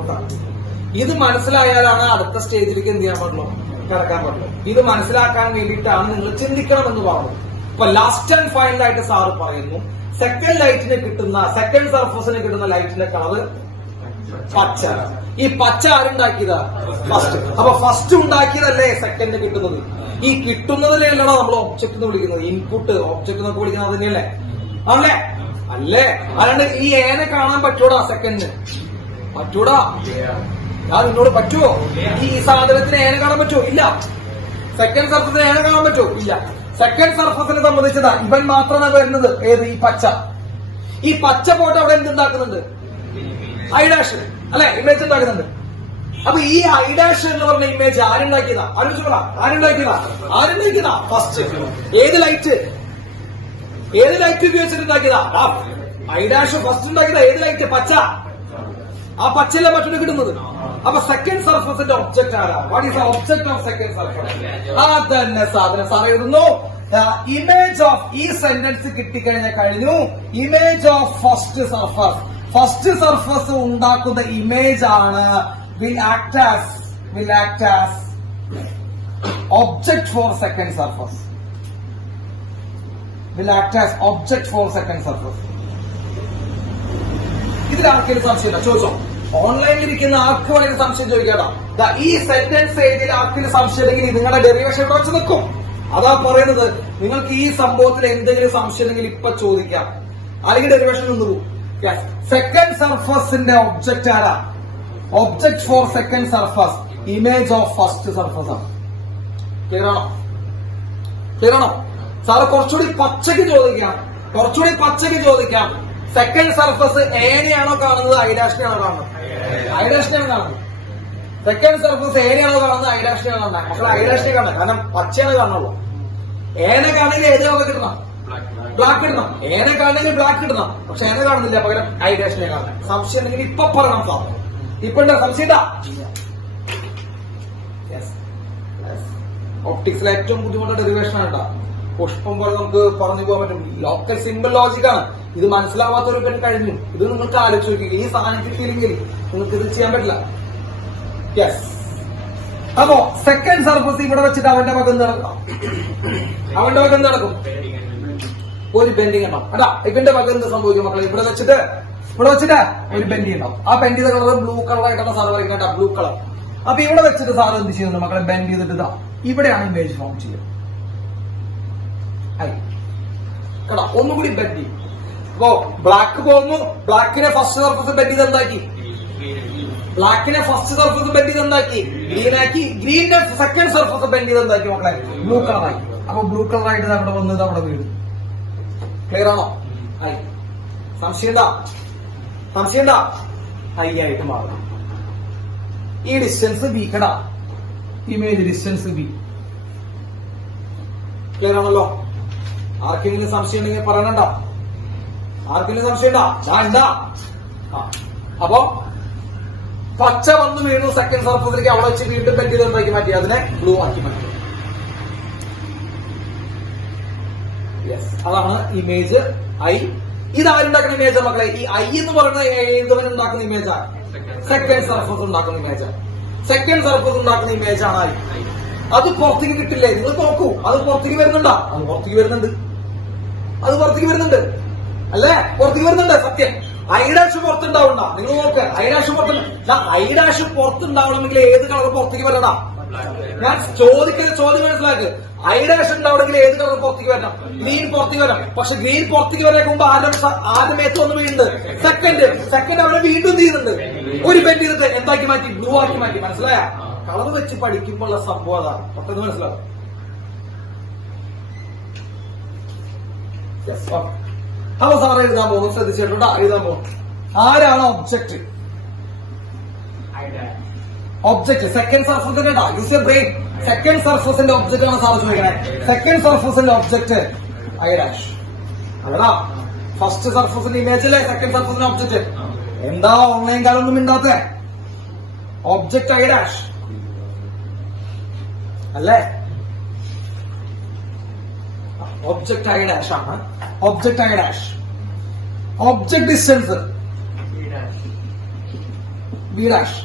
ഇത് മനസ്സിലായാലാണ് അടുത്ത സ്റ്റേജിലേക്ക് എന്ത് ചെയ്യാൻ പറ്റുള്ളൂ? കിടക്കാൻ പറ്റുള്ളൂ. ഇത് മനസ്സിലാക്കാൻ വേണ്ടിയിട്ടാണ് നിങ്ങൾ ചിന്തിക്കണം എന്ന് പറഞ്ഞു. ഇപ്പൊ ലാസ്റ്റ് ആൻഡ് ഫൈനൽ ആയിട്ട് സാറ് പറയുന്നു, സെക്കൻഡ് സർഫസിന് കിട്ടുന്ന ലൈറ്റിന്റെ കളറ് പച്ച. ഈ പച്ച ആരുണ്ടാക്കിയതാ? ഫസ്റ്റ്. അപ്പൊ ഫസ്റ്റ് ഉണ്ടാക്കിയതല്ലേ സെക്കൻഡ് കിട്ടുന്നത്? ഈ കിട്ടുന്നതിനെയല്ലോ നമ്മൾ ഒബ്ജക്ട് എന്ന് വിളിക്കുന്നത്. ഇൻപുട്ട് ഒബ്ജക്ട് എന്നൊക്കെ വിളിക്കുന്നത് തന്നെയല്ലേ? അല്ലേ? അല്ലാണ്ട് ഈ ഏനെ കാണാൻ പറ്റൂടാ സെക്കൻഡിന്? പറ്റൂടാ. ഞാൻ നിന്നോട് പറ്റുമോ? ഈ സാധനത്തിന് ഏനെ കാണാൻ പറ്റുമോ? ഇല്ല. സെക്കൻഡ് സർഫസിന് ഏനെ കാണാൻ പറ്റുമോ? ഇല്ല. സെക്കൻഡ് സർഫസിനെ സംബന്ധിച്ചതാ ഇവൻ മാത്രമാണ് വരുന്നത്. ഏത്? ഈ പച്ച. ഈ പച്ച പോട്ട് അവിടെ എന്തുണ്ടാക്കുന്നുണ്ട്? ഐഡാഷ് അല്ലെ? ഇമേജ് ഉണ്ടാക്കുന്നുണ്ട്. അപ്പൊ ഈ ഐഡാഷ് എന്ന് പറഞ്ഞ ഇമേജ് ആരുണ്ടാക്കിയതാ? ആരുണ്ടാക്കിയതാ? ഫസ്റ്റ്. ഏത് ലൈറ്റ് ഉപയോഗിച്ചിട്ടുണ്ടാക്കിയതാ? ഐഡാഷ് ഫസ്റ്റ് ഉണ്ടാക്കിയതാ. ഏത് ലൈറ്റ്? പച്ച. ആ പച്ചയിലെ മറ്റൊന്ന് കിട്ടുന്നത്. അപ്പൊ സെക്കൻഡ് സർഫസിന്റെ ഒബ്ജക്ട് ആരാ? What is the object of second surface? അതന്നെ സാധനം സാർ എഴുതുന്നു. ഇമേജ് ഓഫ് ഈ സെന്റൻസ് കഴിഞ്ഞു. Image of first surface. First surface ഉണ്ടാക്കുന്ന ഇമേജ് ആണ് will act as object for second surface. ഇതിൽ ആർക്കെങ്കിലും സംശയമില്ല? ചോദിച്ചോ. ഓൺലൈനിൽ ഇരിക്കുന്ന ആർക്ക് വേണമെങ്കിൽ സംശയം ചോദിക്കാട്ടോ. ഈ സെന്റൻസ് ഏതിൽ ആർക്കെങ്കിലും സംശയം ഉണ്ടെങ്കിൽ നിങ്ങളുടെ ഡെറിവേഷൻ കുറച്ച് നിൽക്കും. അതാ പറയുന്നത്, നിങ്ങൾക്ക് ഈ സംഭവത്തിൽ എന്തെങ്കിലും സംശയം ഉണ്ടെങ്കിൽ ഇപ്പൊ ചോദിക്കാം, അല്ലെങ്കിൽ ഡെറിവേഷൻ നിന്ന് പോകും. സെക്കൻഡ് സർഫസിന്റെ ഒബ്ജക്റ്റ് ആരാ? Object for second surface image of first surface ആണ്. ക്ലിയർ ആണോ? ക്ലിയർ ആണോ? സാറ് കുറച്ചുകൂടി പച്ചയ്ക്ക് ചോദിക്കാം. സെക്കൻഡ് സർഫസ് ഏനെയാണോ കാണുന്നത്, ഐഡാഷിനെയാണോ കാണുന്നത്? ഐഡാഷിനെയാണ് കാണുന്നത്. സെക്കൻഡ് സർഫസ് ഏനെയാണോ കാണുന്നത്, ഐഡാഷിനെയാണ് കാണുന്നത്. മക്കളെ ഐഡാഷിനെ കാണുന്നത്, കാരണം പച്ചയാണ് കാണുള്ളൂ. ഏനെ കാണണമെങ്കിൽ ഏത് കളർ കിട്ടണം? ബ്ലാക്ക് ഇടണം. ഏനെ കാണണമെങ്കിൽ ബ്ലാക്ക് ഇടണം. പക്ഷെ ഏനെ കാണുന്നില്ല, പകരം ഐഡാഷിനെ കാണണം. സംശയം ഉണ്ടെങ്കിൽ ഇപ്പൊ പറയണം സാർ. ഇപ്പൊ ഉണ്ടോ സംശയം? ഒപ്റ്റിക്സിലെ ഏറ്റവും ബുദ്ധിമുട്ടുള്ള ഡെറിവേഷൻ ആണ്. പുഷ്പം പോലെ നമുക്ക് പറഞ്ഞു പോകാൻ പറ്റും. ലോക്കൽ സിമ്പിൾ ലോജിക്കാണ്. ഇത് മനസ്സിലാവാത്തവർ പിന്നെ കഴിഞ്ഞു. ഇത് നിങ്ങൾക്ക് ആലോചിച്ച് നോക്കുക. ഈ സാധനം കിട്ടിയില്ലെങ്കിൽ നിങ്ങൾക്ക് ഇത് ചെയ്യാൻ പറ്റില്ല. യെസ്. അപ്പോ സെക്കൻഡ് സർഫസ് ഇവിടെ വെച്ചിട്ട് അവന്റെ വകം നടക്കും. ഒരു ബെൻഡിങ് ഉണ്ടാവും. അതാ ഇവന്റെ വകം എന്ത് സംഭവിക്കും മക്കളെ? ഇവിടെ വെച്ചിട്ട് ഒരു ബെൻഡിങ് ഉണ്ടാവും. ആ ബെൻഡ് ചെയ്ത കളർ ബ്ലൂ കളറായിട്ടാണ് സാറ് വരയ്ക്കുന്നത്. Blue colour. അപ്പൊ ഇവിടെ വെച്ചിട്ട് സാറ് എന്ത് ചെയ്യുന്നുണ്ട് മക്കളെ? ബെൻഡ് ചെയ്തിട്ട് ഇതാ ഇവിടെയാണ് ഇമേജ് ഫോം ചെയ്യുന്നത്. കേട്ടോ? ഒന്നുകൂടി ബെൻഡ് ചെയ്യും. അപ്പോ ബ്ലാക്ക് പോകുന്നു. ബ്ലാക്കിനെ ഫസ്റ്റ് സർഫസ് ബെൻഡ് ചെയ്ത് എന്താക്കി? ഗ്രീനാക്കി. ഗ്രീനിന്റെ സെക്കൻഡ് സർഫസ് ബെൻഡ് ചെയ്ത് എന്താക്കി മക്കളെ? ബ്ലൂ കളറായി. അപ്പൊ ബ്ലൂ കളറായിട്ട് അവിടെ വന്നത് അവിടെ വീഴും. ക്ലിയർ ആണോ? സംശയണ്ട? ഐ ആയിട്ട് മാറും. ഈ ഡിസ്റ്റൻസ് ബി. കടാ ഇമേജ് ഡിസ്റ്റൻസ് ബി. ക്ലിയർ ആണല്ലോ? ആർക്കെങ്കിലും സംശയം ഉണ്ടെങ്കിൽ പറയണണ്ട. അപ്പോ പച്ച വന്ന് വീണു സെക്കൻഡ് സർഫസിലേക്ക്. അവിടെ വെച്ച് വീണ്ടും ബെൻഡ് ചെയ്ത് എന്താക്കി മാറ്റി? അതിനെ ബ്ലൂ ആക്കി മാറ്റി. യെസ്, അതാണ് ഇമേജ് ഐ. ഇതാരുണ്ടാക്കുന്ന ഇമേജ് മക്കളെ? ഈ ഐ എന്ന് പറയുന്ന ഏതുവനുണ്ടാക്കുന്ന ഇമേജാണ്? സെക്കൻഡ് സർഫസ് ഉണ്ടാക്കുന്ന ഇമേജാണ്. സെക്കൻഡ് സർഫസ് ഉണ്ടാക്കുന്ന ഇമേജാണ് ഐ. അത് പുറത്തേക്ക് കിട്ടില്ലേ? നിങ്ങൾ നോക്കൂ. അത് പുറത്തേക്ക് വരുന്നുണ്ടോ? അത് പുറത്തേക്ക് വരുന്നുണ്ട്. അല്ലേ? പുറത്തേക്ക് വരുന്നുണ്ട്. സത്യം. ഐഡാഷ് പുറത്തുണ്ടാവണ്ട. നിങ്ങൾ നോക്ക്. ഐഡാഷ് പുറത്തുണ്ടാവണമെങ്കിൽ ഏത് കളർ പുറത്തേക്ക് വരണ? ഞാൻ ചോദിക്കുന്ന ചോദ്യം മനസ്സിലാക്ക്. ഐഡാഷ് ഉണ്ടാവണമെങ്കിൽ ഏത് കളർ പുറത്തേക്ക് വരണം? ഗ്രീൻ പുറത്തേക്ക് വരണം. പക്ഷെ ഗ്രീൻ പുറത്തേക്ക് വരാൻ മുമ്പ് ആദ്യം മേത്ത് വന്ന് വീഴുന്നുണ്ട്. സെക്കൻഡ് അവിടെ വീണ്ടും ചെയ്യുന്നുണ്ട്. ഒരു ബെൻഡ് ചെയ്തിട്ട് എന്താക്കി മാറ്റി? ബ്ലൂ ആക്കി മാറ്റി. മനസ്സിലായ? കളർ വെച്ച് പഠിക്കുമ്പോഴുള്ള സംഭവം അതാണ്. പെട്ടെന്ന് മനസ്സിലാവും. അപ്പൊ സാറ് എഴുതാൻ പോകുന്നു. ശ്രദ്ധിച്ചിട്ടുണ്ടോ? എഴുതാൻ പോകും. ആരാണ് ഒബ്ജക്ട്? സെക്കൻഡ് സർഫസിന്റെ യൂസ് യുവർ ബ്രെയിൻ. സെക്കൻഡ് സർഫസിന്റെ ഒബ്ജക്ട് ആണ് സാറ് ചോദിക്കണേ. സെക്കൻഡ് സർഫസിന്റെ ഒബ്ജക്ട് ഐഡാഷ്. അല്ലടാ, ഫസ്റ്റ് സർഫസിന്റെ ഇമേജ് അല്ലേ സെക്കൻഡ് സർഫസിന്റെ ഒബ്ജക്ട്? എന്താ ഓൺലൈൻ കാലൊന്നും ഇണ്ടാത്ത? ഒബ്ജക്ട് ഐഡാഷ് അല്ലേ? ഒബ്ജക്ട് ഐഡാഷ് ആണ്. Object distance v dash.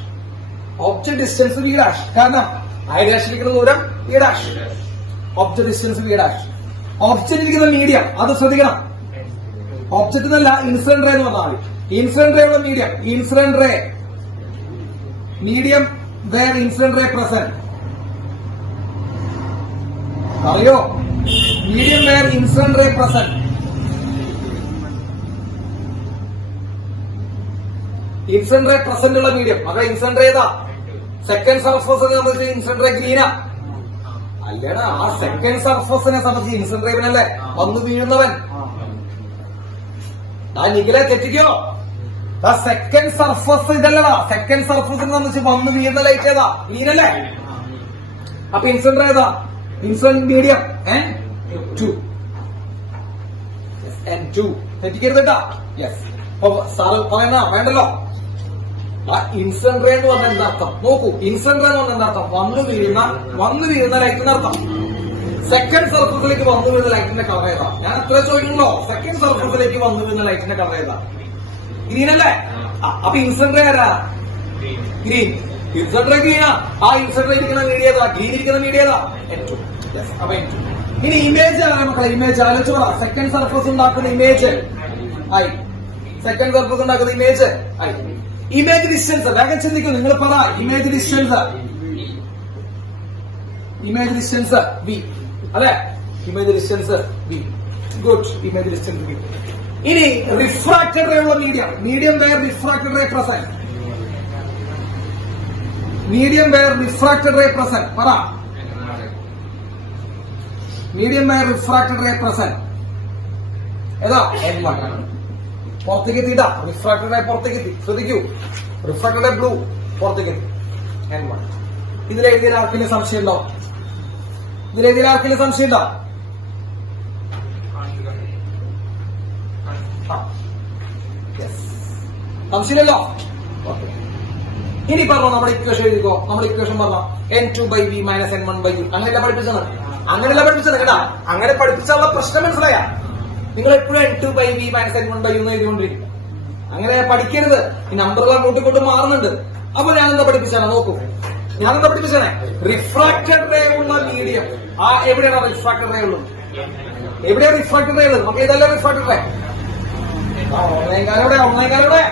Object distance v dash. കാരണം ഐഡാഷിലിരിക്കുന്ന ദൂരം v dash. Object distance v dash. Object ഇരിക്കുന്ന മീഡിയം അത് ശ്രദ്ധിക്കണം. ഒബ്ജക്ട് എന്നല്ല, ഇൻസിഡന്റ് റേ എന്ന് പറഞ്ഞാൽ മതി. ഇൻസിഡന്റ് റേ ഉള്ള medium where incident ray present. അറിയോ? Medium where incident ray present. Incident ray present ഉള്ള മീഡിയം. മക്കളെ ഇൻസിഡന്റ് റേ ഏതാ? സെക്കൻഡ് സർഫസിനെ സംബന്ധിച്ച് ഇൻസിഡന്റ് റേ ഗ്രീനാ അല്ലേടാ? ആ സെക്കൻഡ് സർഫസിനെ സംബന്ധിച്ച് ഇൻസിഡന്റ് റേവിനല്ലേ വന്നു വീഴുന്നവൻ. നിഖിലെ തെറ്റിക്കോ? സെക്കൻഡ് സർഫസ് ഇതല്ലടാ. സെക്കൻഡ് സർഫസിനെ സംബന്ധിച്ച് വന്നു വീഴുന്ന ലൈറ്റ് ഏതാ? ഗ്രീനല്ലേ? അപ്പൊ ഇൻസിഡന്റ് റേ ഏതാ? Incident medium N2. തെറ്റിക്കരുതട്ടാ. യെസ്. അപ്പൊ സാറ് പറയണ വേണ്ടല്ലോ. ഇൻസിഡന്റ് റേ എന്ന് പറഞ്ഞാൽ എന്താർത്ഥം നോക്കൂ. ഇൻസിഡന്റ് റേ എന്ന് പറഞ്ഞാൽ എന്താർത്ഥം? വന്നു വീഴുന്ന ലൈറ്റിന്റെ അർത്ഥം. സെക്കൻഡ് സർഫസിലേക്ക് വന്നു വീഴുന്ന ലൈറ്റിന്റെ കളർ ഏതാ? ഞാൻ എത്ര ചോദിക്കണല്ലോ. സെക്കൻഡ് സർഫസിലേക്ക് വന്നു വീഴുന്ന ലൈറ്റിന്റെ കളർ ഏതാ? ഗ്രീൻ അല്ലേ? അപ്പൊ ഇൻസിഡന്റ് റേ ആരാ? ഗ്രീൻ. ഇൻസിഡന്റ് റേ ഗ്രീനാ. ആ ഇൻസിഡന്റ് റേ ഇരിക്കുന്ന മീഡിയ ഏതാ? ഗ്രീൻ ഇരിക്കുന്ന മീഡിയ ഏതാ? N2. അപ്പൊ N2. ഇനി ഇമേജ് ആണ് മക്കളെ. ഇമേജ് ആലോചിച്ച് പറ. സെക്കൻഡ് സർഫസ് ഉണ്ടാക്കുന്ന ഇമേജ് ഐ. ഇമേജ് ഡിസ്റ്റൻസ് വേഗം ചിന്തിക്കും. നിങ്ങൾ പറ. ഇമേജ് ഡിസ്റ്റൻസ് ബി അല്ലെ? Image distance v. Good. Image distance v. ഇനി റിഫ്രാക്റ്റഡ് റേ ഉള്ള medium where refracted ray present. Medium where refracted ray present പറ. Medium where refracted ray present ഏതാ? N1. പുറത്തേക്ക് എത്തിയിട്ടാ റിഫ്രാക്റ്റഡ് റേ പുറത്തേക്ക് എത്തി. ശ്രദ്ധിക്കൂ, റിഫ്രാക്റ്റഡ് റേ ബ്ലൂ പുറത്തേക്ക് എത്തി. N1. ഇതിലെഴുതിയ ആർക്കെങ്കിലും സംശയം ഉണ്ടോ? ഇതിലെഴുതിയ ആർക്കെങ്കിലും സംശയം ഉണ്ടോ? സംശയമില്ലല്ലോ. ഇനി പറഞ്ഞോ, നമ്മുടെ ഇക്വേഷൻ എഴുതിക്കോ. നമ്മുടെ ഇക്വേഷൻ പറഞ്ഞോ, N2/V - N1/U. അങ്ങനെയല്ല പഠിപ്പിച്ചത്, അങ്ങനെയല്ല പഠിപ്പിച്ചത് കേട്ടാ. അങ്ങനെ പഠിപ്പിച്ചുള്ള പ്രശ്നം മനസ്സിലായ? നിങ്ങൾ എപ്പോഴും N2/V - N1/U എന്ന് എഴുതിക്കൊണ്ടിരിക്കും. അങ്ങനെ പഠിക്കരുത്. ഈ നമ്പറുകൾ അങ്ങോട്ടും ഇങ്ങോട്ടും മാറുന്നുണ്ട്. അപ്പൊ ഞാനെന്താ പഠിപ്പിച്ചാണ് നോക്കൂ. ഞാനെന്താ പഠിപ്പിച്ചാണ്? റിഫ്രാക്റ്റഡ് റേ ഉള്ള മീഡിയം. എവിടെയാണ് റിഫ്രാക്റ്റഡ് റേ ഉള്ളത്? എവിടെയാണ് റിഫ്രാക്റ്റഡ് റേ ഉള്ളത്? നമുക്ക് ഇതല്ല റിഫ്രാക്റ്റഡ് റേ. ഒന്നേകാലോടെ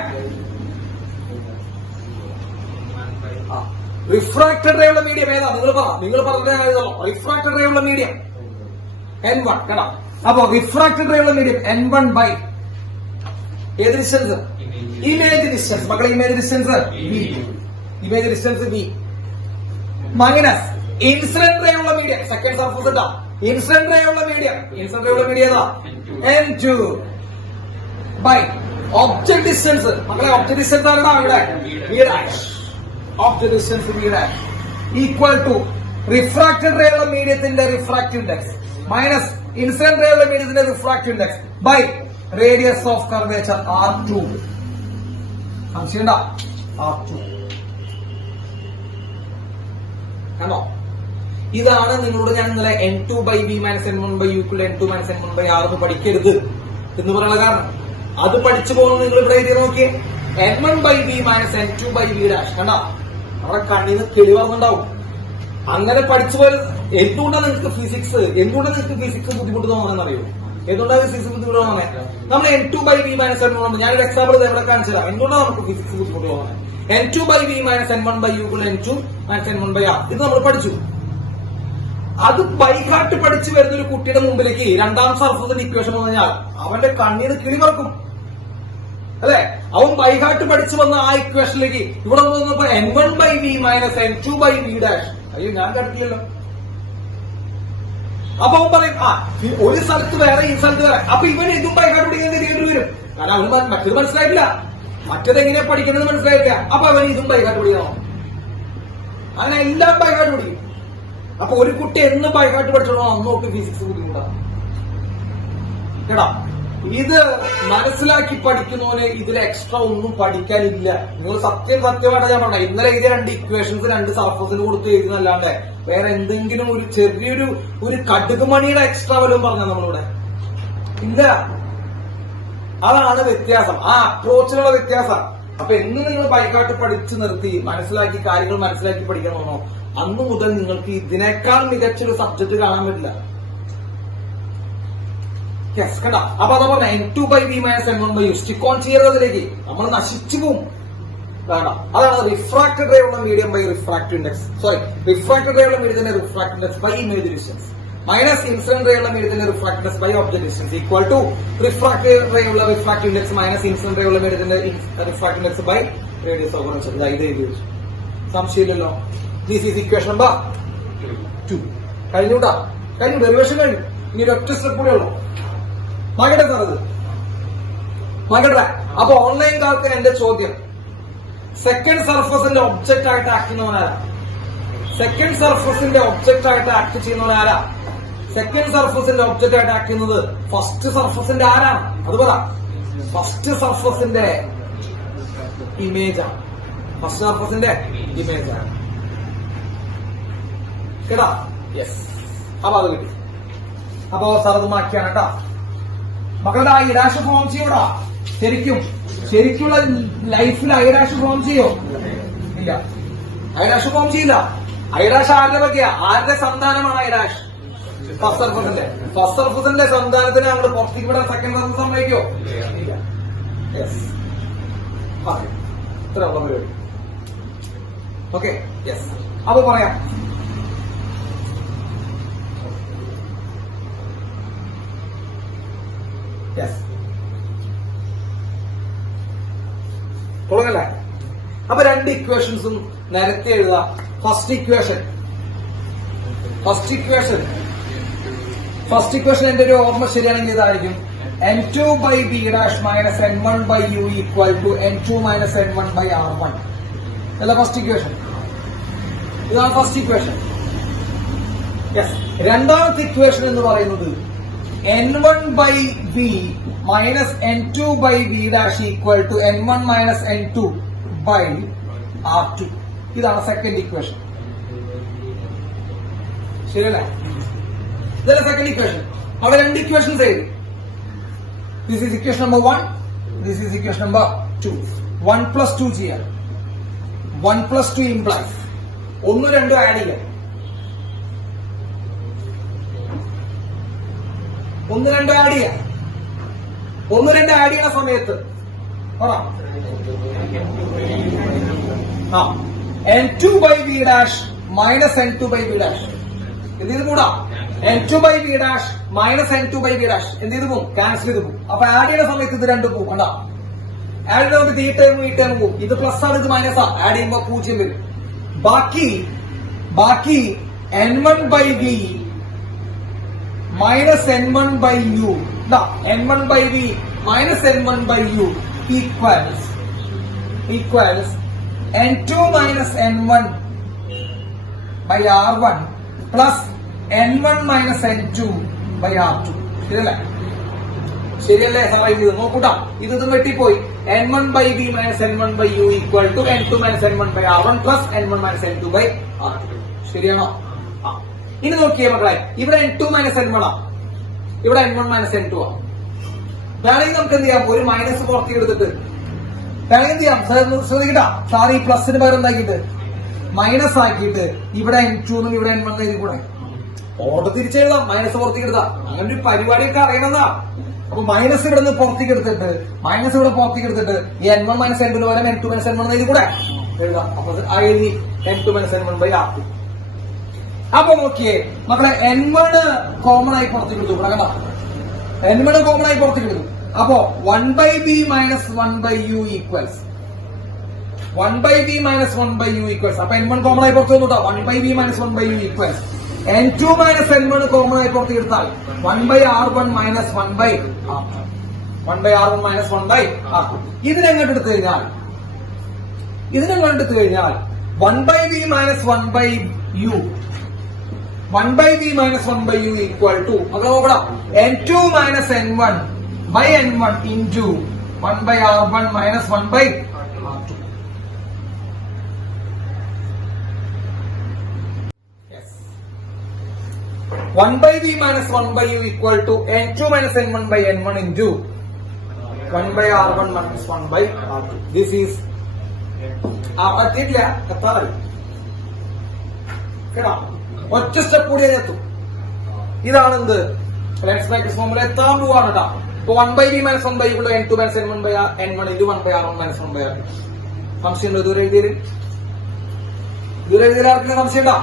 റിഫ്രാക്റ്റഡ് റേ ഉള്ള മീഡിയം ഏതാ? നിങ്ങൾ പറഞ്ഞ റിഫ്രാക്റ്റഡ് റേ ഉള്ള മീഡിയം N1 കേട്ടോ. അപ്പോ റിഫ്രാക്റ്റഡ് റേ ഉള്ള മീഡിയം N1 ബൈ ഏത് ഡിസ്റ്റൻസ്? Image distance. മക്കളെ image distance image distance V minus incident ray ഉള്ള മീഡിയം സെക്കൻഡ് സർഫസ് ഇട്ടാ. ഇൻസിഡന്റ് റേ ഉള്ള മീഡിയം ഏതാ? N2 by object distance. മക്കളെ ഒബ്ജക്ട് ഡിസ്റ്റൻസ് ആണോ ഇവിടെ? V dash. Object distance V dash equal to refracted ray ഉള്ള മീഡിയത്തിന്റെ refractive index minus incident ray ഉള്ള മീഡിയത്തിന്റെ refractive index by radius of curvature R2. സംശയണ്ട? R2 കണ്ടോ? ഇതാണ് നിങ്ങളോട് ഞാൻ ഇന്നലെ N2/V - N1/U N2 - N1/R എന്ന് പഠിക്കരുത് എന്ന് പറയാനുള്ള കാരണം. അത് പഠിച്ചു പോകുന്നത് നിങ്ങൾ ഇവിടെ എഴുതി നോക്കിയേ. N1/V - N2/V ഡാഷ് കണ്ടോ? നമ്മുടെ കണ്ണിന് തെളിവാകുന്നുണ്ടാവും. അങ്ങനെ പഠിച്ചു പോയത്. എന്തുകൊണ്ടാണ് നിങ്ങൾക്ക് ഫിസിക്സ് ബുദ്ധിമുട്ട് തോന്നുന്നതെന്ന് അറിയോ? എന്തുകൊണ്ടാണ് ഫിസിക്സ് ബുദ്ധിമുട്ട് തോന്നുന്നത്? നമ്മൾ N2/V - N1. ഞാനൊരു എക്സാമ്പിൾ ഇവിടെ കാണിച്ചതാണ്. എന്തുകൊണ്ടാണ് നമുക്ക് ഫിസിക്സ് ബുദ്ധിമുട്ട് തോന്നുന്നത്? N2/V - N1/U N2 - N1/R ഇത് നമ്മൾ പഠിച്ചു. അത് ബൈഹാർട്ട് പഠിച്ചു വരുന്ന ഒരു കുട്ടിയുടെ മുമ്പിലേക്ക് രണ്ടാം സർഫസിന്റെ ഇക്വേഷൻ വന്നു കഴിഞ്ഞാൽ അവന്റെ കണ്ണിന് കിളി പറക്കും അല്ലെ? അവൻ ബൈഹാർട്ട് പഠിച്ചു വന്ന ആ ഇക്വേഷനിലേക്ക് ഇവിടെ വന്നപ്പോ N1/V - N2/V ഡാഷ്. അയ്യോ, ഞാൻ കണ്ടില്ലല്ലോ. അപ്പൊ അവൻ പറയും ഒരു സ്ഥലത്ത് വേറെ ഈ സ്ഥലത്ത് വേറെ. അപ്പൊ ഇവൻ ഇതും ബൈഹാർട്ട് പഠിക്കുന്നത് കേട്ട് വരും. കാരണം അവന് മറ്റത് മനസ്സിലായിട്ടില്ല, മറ്റതെങ്ങനെയാ പഠിക്കുന്നത് മനസ്സിലായിട്ടില്ല. അപ്പൊ അവൻ ഇതും ബൈഹാർട്ട് പഠിക്കണം. അങ്ങനെ എല്ലാം ബൈഹാർട്ട് പഠിക്കും. അപ്പൊ ഒരു കുട്ടി എന്ന് ബൈഹാർട്ട് പഠിച്ചോളൂ അന്നോട്ട് ഫിസിക്സ് ബുദ്ധിമുട്ടാണ് കേട്ടോ. ഇത് മനസ്സിലാക്കി പഠിക്കുന്നവന് ഇതിൽ എക്സ്ട്രാ ഒന്നും പഠിക്കാനില്ല. നിങ്ങൾ സത്യമായിട്ട് ഞാൻ പറഞ്ഞ ഇന്നലെ എഴുതിയ രണ്ട് ഇക്വേഷൻസ് രണ്ട് സർഫസിന് കൊടുത്ത് എഴുതുന്നല്ലാണ്ട് വേറെ എന്തെങ്കിലും ഒരു ചെറിയൊരു കടുക് മണിയുടെ എക്സ്ട്രാ വല്ലതും പറഞ്ഞ നമ്മളിവിടെ ഇല്ല. അതാണ് വ്യത്യാസം, ആ അപ്രോച്ചിലുള്ള വ്യത്യാസം. അപ്പൊ എന്ന് നിങ്ങൾ ബൈഹാർട്ട് പഠിച്ചു നിർത്തി കാര്യങ്ങൾ മനസ്സിലാക്കി പഠിക്കാൻ തോന്നോ അന്നു മുതൽ നിങ്ങൾക്ക് ഇതിനേക്കാൾ മികച്ചൊരു സബ്ജക്ട് കാണാൻ പറ്റില്ല. കണ്ട? അപ്പൊ അതാ പറഞ്ഞ N2/V - N1/U സ്റ്റിക്ക് ഓൺ ചെയ്യരുതിലേക്ക് നമ്മൾ നശിച്ചു പോവും. വേണ്ട. അതാണ് റിഫ്രാക്റ്റഡ് റേ ഉള്ള medium by refractive index. Refracted ray ഉള്ള മീഡിയത്തിന്റെ refractive index by image distance minus incident ray ഉള്ള മീഡിയത്തിന്റെ refractive index by object distance equal to refractive ray ഉള്ള refractive index minus incident ray ഉള്ള മീഡിയത്തിന്റെ refractive index by radius of curvature. ഇത് എഴുതി വെച്ചു. സംശയമില്ലല്ലോ. This is equation number 2. കഴിഞ്ഞൂട്ടാ? കഴിഞ്ഞു. ഡെറിവേഷൻ കഴിഞ്ഞു. ഇനി ഒരു ഒറ്റ സ്റ്റെപ്പ് കൂടെ ഉള്ളൂ. മകട്ടെ സാർ ഇത് മകട്ടെ. അപ്പൊ ഓൺലൈൻകാർക്ക് എന്റെ ചോദ്യം, സെക്കൻഡ് സർഫസിന്റെ ഒബ്ജക്റ്റ് ആയിട്ട് ആക്ട് ചെയ്യുന്നവനാരാ? സെക്കൻഡ് സർഫസിന്റെ ഒബ്ജക്റ്റ് ആയിട്ട് ആക്ട് ചെയ്യുന്നവനാരാ? സെക്കൻഡ് സർഫസിന്റെ ഒബ്ജക്റ്റ് ആയിട്ട് ആക്ട് ചെയ്യുന്നത് ഫസ്റ്റ് സർഫസിന്റെ ആരാണ്? അത് പറ. ഫസ്റ്റ് സർഫസിന്റെ ഇമേജാണ്. ഫസ്റ്റ് സർഫസിന്റെ ഇമേജാണ് കേട്ടാ? യെസ്. അപ്പൊ അത് കിട്ടി. അപ്പൊ സാർ അത് മാറ്റിയാണ് കേട്ടാ. മക്കളുടെ ഐഡാഷ് ഫോം ചെയ്യൂടാ. ശരിക്കുള്ള ലൈഫിൽ ഐഡാഷ് ഫോം ചെയ്യോ? ഇല്ല, ഐഡാഷ് ഫോം ചെയ്യില്ല. ഐഡാഷ് ആരുടെ വകയാ? ആരുടെ സന്താനമാണ് ഐഡാഷ്? ഫസ്റ്റ് സർഫസിന്റെ. ഫസ്റ്റ് സർഫസിന്റെ സന്താനത്തിന് നമ്മൾ പുറത്തേക്ക് വിടാൻ സെക്കൻഡ് സർഫസ് സമ്മതിക്കോ? ഇല്ല. യെസ്. ഇത്ര ഉള്ള പരിപാടി. ഓക്കെ. യെസ്. അപ്പൊ പറയാം. യെസ്. തുടങ്ങല്ലേ? അപ്പൊ രണ്ട് ഇക്വേഷൻസും നിരത്തി എഴുതാം. ഫസ്റ്റ് ഇക്വേഷൻ എന്റെ ഒരു ഓർമ്മ ശരിയാണെങ്കിൽ ഇതായിരിക്കും n2 by b dash minus n1 by u equal to n2 minus n1 by r1. അല്ല ഫസ്റ്റ് ഇക്വേഷൻ. ഇതാണ് ഫസ്റ്റ് ഇക്വേഷൻ. യെസ്. രണ്ടാമത്തെ ഇക്വേഷൻ എന്ന് പറയുന്നത് n1 by v minus n2 by v dash equal to n1 minus n2 by r2. ഇതാണ് second equation. ശരിയല്ലേ? ഇതല്ല second equation. അവിടെ രണ്ട് ഇക്വേഷൻസ് എഴുതി. This is equation number 1. This is equation number 2. 1 plus 2 ചെയ്യാം. 1 plus 2 implies 1 2 ആഡ് ചെയ്യാം. 1 2 add ചെയ്യാം. 1 2 add ചെയ്യുന്ന സമയത്ത് n2 by v dash minus n2 by v dash എന്ത് ചെയ്ത് കൂടാ? n2 by v dash minus n2 by v dash എന്ത് ചെയ്ത് പോകും? ക്യാൻസൽ ചെയ്ത് പോകും. അപ്പൊ ആഡ് ചെയ്യുന്ന സമയത്ത് ഇത് രണ്ടും പോകും. കണ്ടാ? ആഡ് ചെയ്യുന്ന സമയത്ത് ഈ ടൈമും ഈ ടൈമും പോകും. ഇത് പ്ലസ് ആണ്, ഇത് മൈനസ് ആണ്. ആഡ് ചെയ്യുമ്പോ 0 വരും. ബാക്കി n1 by v minus n1 by u n1 by v minus n1 by u equals n2 minus n1 by r1 plus n1 minus n2 by r2. ശരിയല്ലേ സാറേ? ഇത് നോക്കൂട്ടാ, ഇത് വെട്ടിപ്പോയി. n1 by v minus n1 by u equal to n2 minus n1 by r1 plus n1 minus n2 by r2. ശരിയാണോ? ഇനി നോക്കിയേ മക്കളെ, ഇവിടെ n2 minus n1 ആ, ഇവിടെ n1 minus n2 ആ. വേണമെങ്കിൽ നമുക്ക് എന്ത് ചെയ്യാം? ഒരു മൈനസ് പുറത്തേക്ക് എടുത്തിട്ട് വേണമെങ്കിൽ എന്ത് ചെയ്യാം? ശ്രദ്ധിക്കട്ടാ, സാർ ഈ പ്ലസിന് പകരം എന്താക്കിയിട്ട് മൈനസ് ആക്കിയിട്ട് ഇവിടെ n2 എന്നും ഇവിടെ n1 എഴുതി കൂടെ. ഓർഡർ തിരിച്ചെഴുതാം, മൈനസ് പുറത്തേക്ക് എടുത്താം. അങ്ങനെ ഒരു പരിപാടിയൊക്കെ അറിയണതാ. അപ്പൊ മൈനസ് ഇവിടെ നിന്ന് പുറത്തേക്ക് എടുത്തിട്ട് ഈ n1 മൈനസ് n2 പകരം n2 മൈനസ് n1 എഴുതി കൂടെ എഴുതാം. അപ്പൊ എഴുതി n2 minus n1 by r2. അപ്പൊ നോക്കിയേ മക്കളെ, n1 കോമൺ ആയി പുറത്തേക്ക് എടുത്തു. ഇവിടെ കണ്ട n1 കോമൺ ആയി പുറത്തേക്ക് എടുത്തു. അപ്പോ 1 by b minus 1 by u equals 1 by b minus 1 by u equals. അപ്പൊ n1 കോമൺ ആയി പുറത്തു വന്നു. 1 by b minus 1 by u equals n2 minus n1 common ആയി പുറത്തേക്ക് എടുത്താൽ 1 by r1 minus 1 by r2. 1 by r1 minus 1 by r2. ഇതിനെങ്ങോട്ട് എടുത്തു കഴിഞ്ഞാൽ 1 by b minus 1 by u 1 by b minus 1 by u equal to n2 minus n1 by n1 into 1 by r1 minus 1 by r2. Yes. 1 by b minus 1 by u equal to n2 minus n1 by n1 into 1 by r1 minus 1 by r2. This is ഒറ്റ step കൂടി എത്തും. ഇതാണ് എന്ത് lens matrix formula എത്താൻ പോവാണ് കേട്ടോ. ഇപ്പൊ 1 by b minus 1 by u n2 minus n1 by n1 into 1 by r1 minus 1 by r2. സംശയം ഉണ്ടോ? ഇതുവരെ എഴുതിയാൽ ആർക്കും സംശയം ഉണ്ടോ?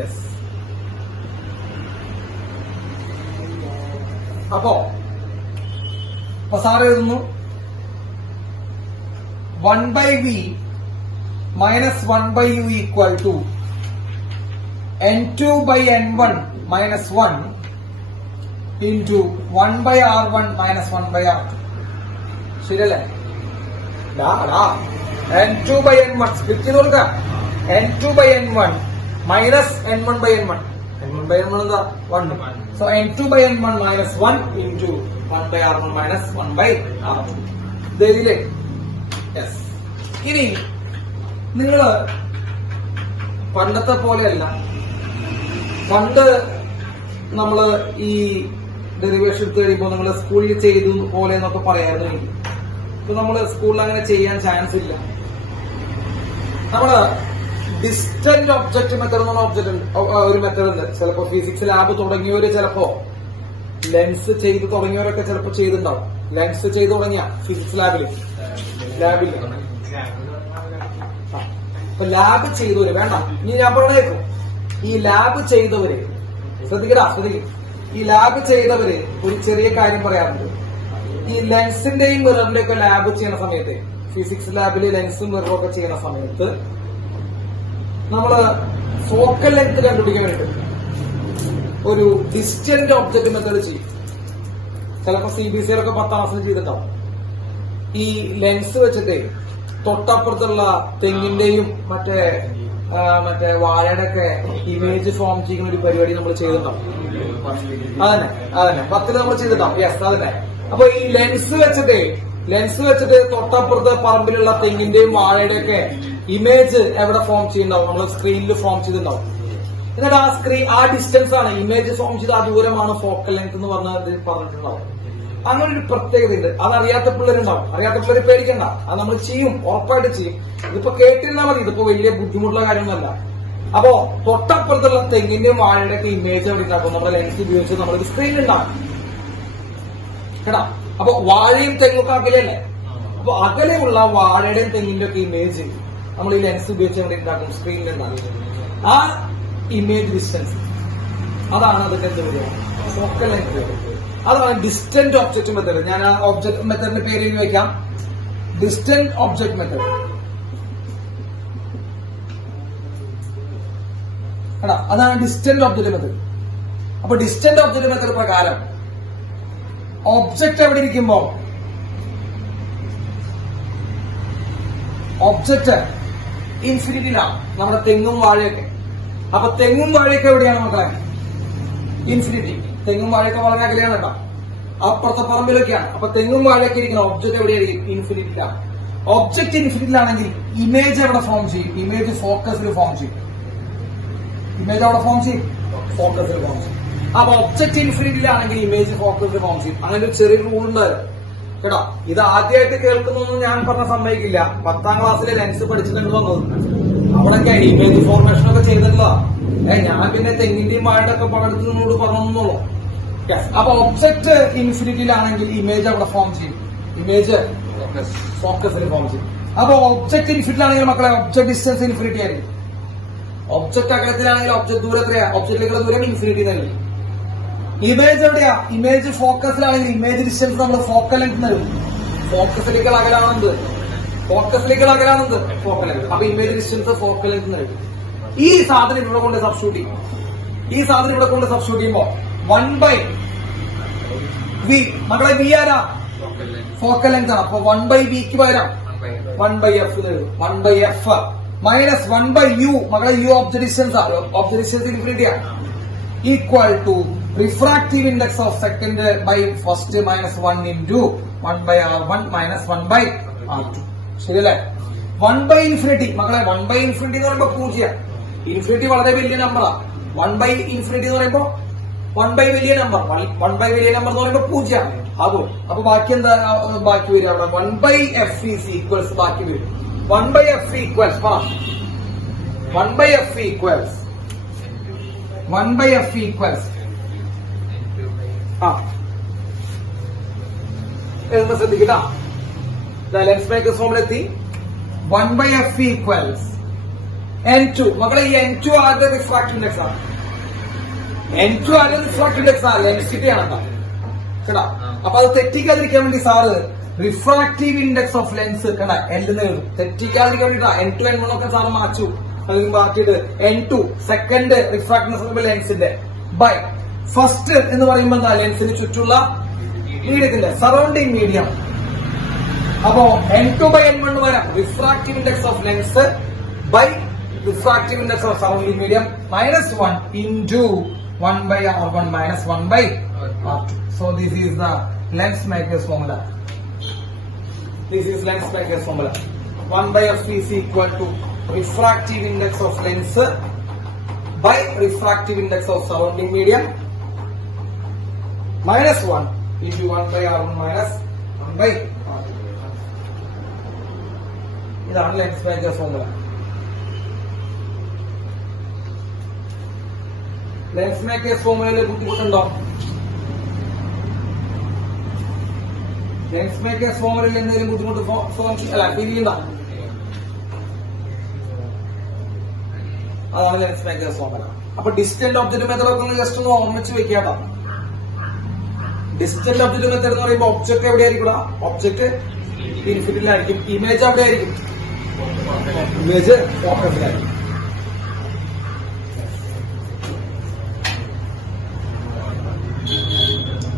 യെസ്. അപ്പോ സാറ് എഴുതുന്നു 1 by v minus 1 by u equal to n2 by n1 minus 1 into 1 by r1 minus 1 by r2. ശരിയല്ലേ? n2 by n1 സ്പ്ലിറ്റ് ചെയ്ത് കൊടുക്കാം. n2 by n1 minus n1 by n1. n1 by n1 എന്താ? 1. So n2 by n1 minus 1 into 1 by r1 minus 1 by r2. ഇതേതില്ലേ? Yes. ഇനി നിങ്ങള് പണ്ടത്തെ പോലെയല്ല. പണ്ട് നമ്മള് ഈ ഡെറിവേഷൻ എടുത്ത് കഴിയുമ്പോൾ നിങ്ങൾ സ്കൂളിൽ ചെയ്തു പോലെ എന്നൊക്കെ പറയായിരുന്നു എനിക്ക്. ഇപ്പൊ നമ്മള് സ്കൂളിൽ അങ്ങനെ ചെയ്യാൻ ചാൻസ് ഇല്ല. നമ്മള് ഡിസ്റ്റന്റ് ഒബ്ജക്ട് മെത്തേഡ് എന്നുള്ള ഒരു മെത്തേഡ് ഉണ്ട്. ചിലപ്പോ ഫിസിക്സ് ലാബ് തുടങ്ങിയവര് ചിലപ്പോ ലെൻസ് ചെയ്ത് തുടങ്ങിയവരൊക്കെ ചിലപ്പോ ചെയ്തിട്ടുണ്ടാവും. ലെൻസ് ചെയ്ത് തുടങ്ങിയ ഫിസിക്സ് ലാബില് ഇപ്പൊ ലാബ് ചെയ്തവര് വേണ്ട, ഇനി ഞാൻ പറഞ്ഞേക്കും. ഈ ലാബ് ചെയ്തവര് ശ്രദ്ധിക്കും. ഈ ലാബ് ചെയ്തവര് ഒരു ചെറിയ കാര്യം പറയാറുണ്ട്. ഈ ലെൻസിന്റെയും മിററിന്റെ ഒക്കെ ലാബ് ചെയ്യുന്ന സമയത്ത്, ഫിസിക്സ് ലാബില് ലെൻസും മിററും ഒക്കെ ചെയ്യുന്ന സമയത്ത് നമ്മള് ഫോക്കൽ ലെങ്ത് കണ്ടുപിടിക്കാൻ വേണ്ടിട്ട് ഒരു ഡിസ്റ്റന്റ് ഒബ്ജക്ട് മെത്തേഡ് ചെയ്യും. ചിലപ്പോ CBSE 10ാം ക്ലാസ്സിൽ ചെയ്തിട്ടുണ്ടാവും. ഈ ലെൻസ് വെച്ചിട്ട് തൊട്ടപ്പുറത്തുള്ള തെങ്ങിന്റെയും മറ്റേ വാഴയുടെ ഒക്കെ ഇമേജ് ഫോം ചെയ്യുന്ന ഒരു പരിപാടി നമ്മൾ ചെയ്തിട്ടുണ്ടാവും. അതന്നെ 10ൽ നമ്മൾ ചെയ്തിട്ടുണ്ടാവും. യെസ്, അതന്നെ. അപ്പൊ ഈ ലെൻസ് വെച്ചിട്ട് തൊട്ടപ്പുറത്ത് പറമ്പിലുള്ള തെങ്ങിന്റെയും വാഴയുടെ ഒക്കെ ഇമേജ് എവിടെ ഫോം ചെയ്യുന്നുണ്ടാവും? നമ്മൾ സ്ക്രീനിൽ ഫോം ചെയ്തിട്ടുണ്ടാവും. എന്നിട്ട് ആ ഡിസ്റ്റൻസ് ആണ് ഇമേജ് ഫോം ചെയ്ത ആ ദൂരമാണ് ഫോക്കൽ ലെങ്ത് എന്ന് പറഞ്ഞിട്ടുണ്ടാവും. അങ്ങനെ ഒരു പ്രത്യേകത ഉണ്ട്. അത് അറിയാത്ത പിള്ളേരുണ്ടാവും. അറിയാത്ത പിള്ളേർ പേടിക്കണ്ട, അത് നമ്മൾ ചെയ്യും, ഉറപ്പായിട്ട് ചെയ്യും. ഇതിപ്പോ കേട്ടിരുന്നാൽ മതി, ഇതിപ്പോ വലിയ ബുദ്ധിമുട്ടുള്ള കാര്യമൊന്നുമല്ല. അപ്പോ തൊട്ടപ്പുറത്തുള്ള തെങ്ങിന്റെയും വാഴയുടെ ഒക്കെ ഇമേജ് എവിടെ ഉണ്ടാക്കും? നമ്മുടെ ലെൻസ് ഉപയോഗിച്ച് നമ്മളൊരു സ്ക്രീനിൽ ഉണ്ടാകും കേട്ടാ. അപ്പൊ വാഴയും തെങ്ങൊക്കെ അകലെയല്ലേ? അപ്പൊ അകലെയുള്ള വാഴയുടെയും തെങ്ങിന്റെ ഒക്കെ ഇമേജ് നമ്മൾ ഈ ലെൻസ് ഉപയോഗിച്ച് എവിടെ ഉണ്ടാക്കും? സ്ക്രീനിൽ ഉണ്ടാകും. ആ ഇമേജ് ഡിസ്റ്റൻസ്, അതാണ് അതിന്റെ എന്ത് വരിക? Focal length. അതാണ് ഡിസ്റ്റന്റ് ഒബ്ജക്ട് മെത്തേഡ്. ഞാൻ ആ ഒബ്ജക്ട് മെത്തേഡിന്റെ പേര് എഴുതി വയ്ക്കാം, ഡിസ്റ്റന്റ് ഒബ്ജക്ട് മെത്തേഡ്. അതാണ് ഡിസ്റ്റന്റ് ഒബ്ജക്ട് മെത്തേഡ്. അപ്പൊ ഡിസ്റ്റന്റ് ഒബ്ജക്ട് മെത്തേഡ് പ്രകാരം ഒബ്ജക്ട് എവിടെ ഇരിക്കുമ്പോ ഒബ്ജക്ട് ഇൻഫിനിറ്റിയിലാണ്. നമ്മുടെ തെങ്ങും വാഴയൊക്കെ. അപ്പൊ തെങ്ങും വാഴയൊക്കെ എവിടെയാണ് മക്കളെ? ഇൻഫിനിറ്റി. തെങ്ങും വാഴയൊക്കെ വളരെ അകലെയാണ് കേട്ടോ, അപ്പുറത്തെ പറമ്പിലൊക്കെയാണ്. അപ്പൊ തെങ്ങും വാഴയൊക്കെ ഇരിക്കുന്ന ഒബ്ജക്ട് എവിടെയായിരിക്കും? ഇൻഫിനിറ്റിയിലാണ്. ഒബ്ജക്ട് ഇൻഫിനിറ്റിയിലാണെങ്കിൽ ഇമേജ് എവിടെ ഫോം ചെയ്യും? ഇമേജ് ഫോക്കസിൽ ഫോം ചെയ്യും. ഇമേജ് അവിടെ ഫോം ചെയ്യും, ഫോക്കസിൽ ഫോം ചെയ്യും. അപ്പൊ ഒബ്ജക്ട് ഇൻഫിനിറ്റിയിലാണെങ്കിൽ ഇമേജ് ഫോക്കസിൽ ഫോം ചെയ്യും. അങ്ങനെ ഒരു ചെറിയ റൂൾ ഉണ്ടായിരുന്നു കേട്ടോ. ഇത് ആദ്യമായിട്ട് കേൾക്കുന്നൊന്നും ഞാൻ പറഞ്ഞ സമ്മതിക്കില്ല. 10ാം ക്ലാസ്സിലെ ലെൻസ് പഠിച്ചിട്ടുണ്ട് വന്നത്. അവിടെയൊക്കെ ഇമേജ് ഫോർമേഷൻ ഒക്കെ ചെയ്തിട്ടുള്ള ഞാൻ പിന്നെ തെങ്ങിന്റെയും വാഴയുടെ ഒക്കെ പകർത്തുന്നോട് പറഞ്ഞോളൂ. അപ്പൊ ഒബ്ജക്ട് ഇൻഫിനിറ്റിയിലാണെങ്കിൽ ഇമേജ് അവിടെ ഫോം ചെയ്യും, ഇമേജ് ഫോക്കസിൽ ഫോം ചെയ്യും. അപ്പൊ ഒബ്ജക്ട് ഇൻഫിനിറ്റിയിലാണെങ്കിൽ മക്കളെ ഒബ്ജക്ട് ഡിസ്റ്റൻസ് ഇൻഫിനിറ്റി ആയിരിക്കും. ഒബ്ജക്ട് അകലത്തിലാണെങ്കിൽ ഒബ്ജക്ട് ദൂരം എത്രയാ? ഒബ്ജക്റ്റിലേക്കുള്ള ദൂരം ഇൻഫിനിറ്റി നൽകി. ഇമേജ് എവിടെയാ? ഇമേജ് ഫോക്കസിലാണെങ്കിൽ ഇമേജ് ഡിസ്റ്റൻസ് നമ്മൾ ഫോക്കൽ ലെങ്ത് നൽകും. ഫോക്കസിലേക്കുള്ള അകലാണെന്ത്? Focal length. അപ്പൊ ഇമേജ് ഡിസ്റ്റൻസ് ഫോക്കൽ ലെങ്ത് നൽകും. ഈ സാധനം ഇവിടെ കൊണ്ട് സബ്സ്റ്റിറ്റ്യൂട്ട് ചെയ്യുമ്പോ 1/v മക്കളെ v ആരാ? ഫോക്കൽ ലെങ്ത് ആണ്. അപ്പൊ 1/vക്ക് പകരം 1/f നൽകും. 1/f മൈനസ് 1/u മക്കളെ u ഒബ്ജക്ട് ഡിസ്റ്റൻസ് ആണ്. ഒബ്ജക്ട് ഡിസ്റ്റൻസ് ഇൻഫിനിറ്റി ആണ്. Equal to refractive index of second by first minus 1 into 1/r1 minus 1/r2. ശരിയല്ലേ? 1/∞ മക്കളെ 1/∞ എന്ന് പറയുമ്പോ 0. ഇൻഫിനിറ്റി വളരെ വലിയ നമ്പറാണ്. 1/∞ എന്ന് പറയുമ്പോ 1 വലിയ നമ്പർ. 1 വലിയ നമ്പർ എന്ന് പറയുമ്പോ 0 ആണ്. അപ്പൊ ബാക്കി എന്താ ബാക്കി വരിക? അവിടെ 1/f is equals ബാക്കി വരും. 1/f equals 1/f equals ശ്രദ്ധിക്കട്ടാ. ലെൻസ് മേക്കേഴ്സ് ഫോമിലെത്തി. 1/f equals n2. മക്കളെ ഈ n2 ആദ്യ റിഫ്രാക്റ്റീവ് ഇൻഡെക്സ് ആണ്. n2 ആദ്യ റിഫ്രാക്റ്റീവ് ഇൻഡെക്സ് ആണ്, ലെൻസിറ്റി ആണ് കേട്ടാ. അപ്പൊ അത് തെറ്റിക്കാതിരിക്കാൻ വേണ്ടി sir refractive index of lens കേട്ടാ എല്ലെന്ന് എഴുതും. തെറ്റിക്കാതിരിക്കാൻ വേണ്ടിട്ടാ n2 n1 ഒക്കെ സാറ് മാച്ചു. അല്ലെങ്കിൽ ബാക്കിയിട്ട് n2 സെക്കൻഡ് റിഫ്രാക്റ്റീവ് ലെൻസിന്റെ ബൈ ഫസ്റ്റ് എന്ന് പറയുമ്പോൾ എന്താ? ലെൻസിന് ചുറ്റുള്ള മീഡിയത്തിന്റെ സറൗണ്ടിങ് മീഡിയം. അപ്പോ n2/n1 വരാം. Refractive index of lens by refractive index of surrounding medium minus 1 into 1/r1 minus 1/r2. So this is the lens maker's formula. 1/f is equal to refractive index of lens by refractive index of surrounding medium minus 1 into 1/r1 minus 1/r2. ഇതാണ് lens makers formula. Lens makers ഫോർമുലയിൽ ബുദ്ധിമുട്ടുണ്ടോ? Lens makers ഫോർമുലയിൽ എന്തെങ്കിലും ബുദ്ധിമുട്ട് feel ചെയ്യുന്ന? അതാണ് lens makers formula. അപ്പൊ distant object method ഒക്കെ ജസ്റ്റ് ഒന്ന് ഓർമ്മിച്ച് വെക്കാട്ടോ. ഡിസ്റ്റന്റ് ഒബ്ജക്റ്റ് മെത്തേഡ് എന്ന് പറയുമ്പോൾ ഒബ്ജക്ട് എവിടെയായിരിക്കും? ഒബ്ജക്ട് ഇൻഫിനിറ്റിലായിരിക്കും. ഇമേജ് എവിടെയായിരിക്കും? ഇമേജ് ഫോക്കസിലായിരിക്കും.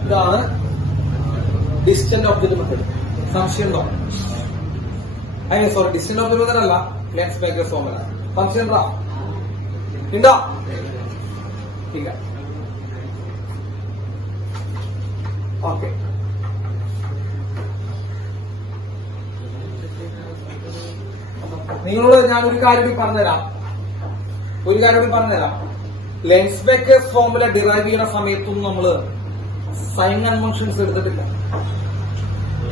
ഇതാണ് ഡിസ്റ്റന്റ് ഒബ്ജക്റ്റ് മെത്തേഡ്. സംശയം ഉണ്ടോ? സോറി, ഡിസ്റ്റന്റ് ഒബ്ജക്റ്റ് മെത്തേഡ് അല്ല, ലെൻസ് മേക്കേഴ്സ് ഫോർമുല. സംശയം ഉണ്ടോ? ഉണ്ടോ? ഇല്ല. ഓക്കെ. നിങ്ങളോട് ഞാനൊരു കാര്യം കൂടി പറഞ്ഞുതരാം. ലെൻസ് മേക്കേഴ്സ് ഫോർമുല ഡിറൈവ് ചെയ്യുന്ന സമയത്തൊന്നും നമ്മള് സൈൻ കൺവെൻഷൻസ് എടുത്തിട്ടില്ല.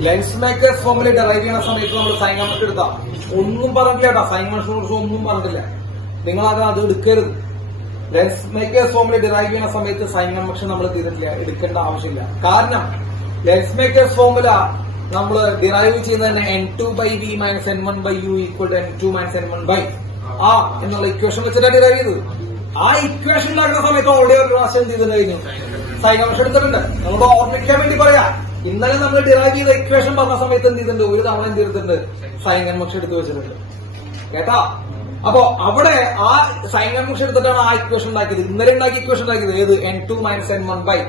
ലെൻസ് മേക്കേഴ്സ് ഫോർമുല ഡിറൈവ് ചെയ്യുന്ന സമയത്ത് നമ്മൾ സൈൻ കൺവെൻഷൻ എടുത്താ ഒന്നും പറഞ്ഞില്ല കേട്ടോ. സൈൻ കൺവെൻഷനെ കുറിച്ച് ഒന്നും പറഞ്ഞിട്ടില്ല. നിങ്ങളത് എടുക്കരുത്. ലെൻസ് മേക്കേഴ്സ് ഫോർമുല ഡിറൈവ് ചെയ്യുന്ന സമയത്ത് സൈൻ കൺവെൻഷൻ നമ്മൾ ചെയ്തിട്ടില്ല, എടുക്കേണ്ട ആവശ്യമില്ല. കാരണം ലെൻസ് മേക്കേഴ്സ് ഫോർമുല നമ്മൾ ഡിറൈവ് ചെയ്യുന്നത് തന്നെ n2/v - n1/u = n2 - n1/r എന്നുള്ള ഇക്വേഷൻ വെച്ചിട്ടാണ് ഡിറൈവ് ചെയ്തത്. ആ ഇക്വേഷൻ ഉണ്ടാക്കുന്ന സമയത്ത് ഓൾറെഡി ഒരു പ്രാവശ്യം എന്ത് ചെയ്തിട്ട് കഴിഞ്ഞു? സൈൻ കൺവെൻഷൻ എടുത്തിട്ടുണ്ട്. നമ്മളോട് ഓർമ്മിക്കാൻ വേണ്ടി പറയാം. ഇന്നലെ നമ്മൾ ഡിറൈവ് ചെയ്ത ഇക്വേഷൻ പറഞ്ഞ സമയത്ത് എന്ത് ചെയ്തിട്ടുണ്ട്? ഒരു തവണ എന്ത് ചെയ്തിട്ടുണ്ട്? സൈൻ കൺവെൻഷൻ എടുത്ത് വെച്ചിട്ടുണ്ട്. കേട്ടാ? അപ്പൊ അവിടെ ആ സൈൻ കൺവെൻഷൻ എടുത്തിട്ടാണ് ആ ഇക്വേഷൻ ഉണ്ടാക്കിയത്. ഇന്നലെ ഉണ്ടാക്കിയ ഇക്വേഷൻ ഉണ്ടാക്കിയത് ഏത്? n2 - n1/v -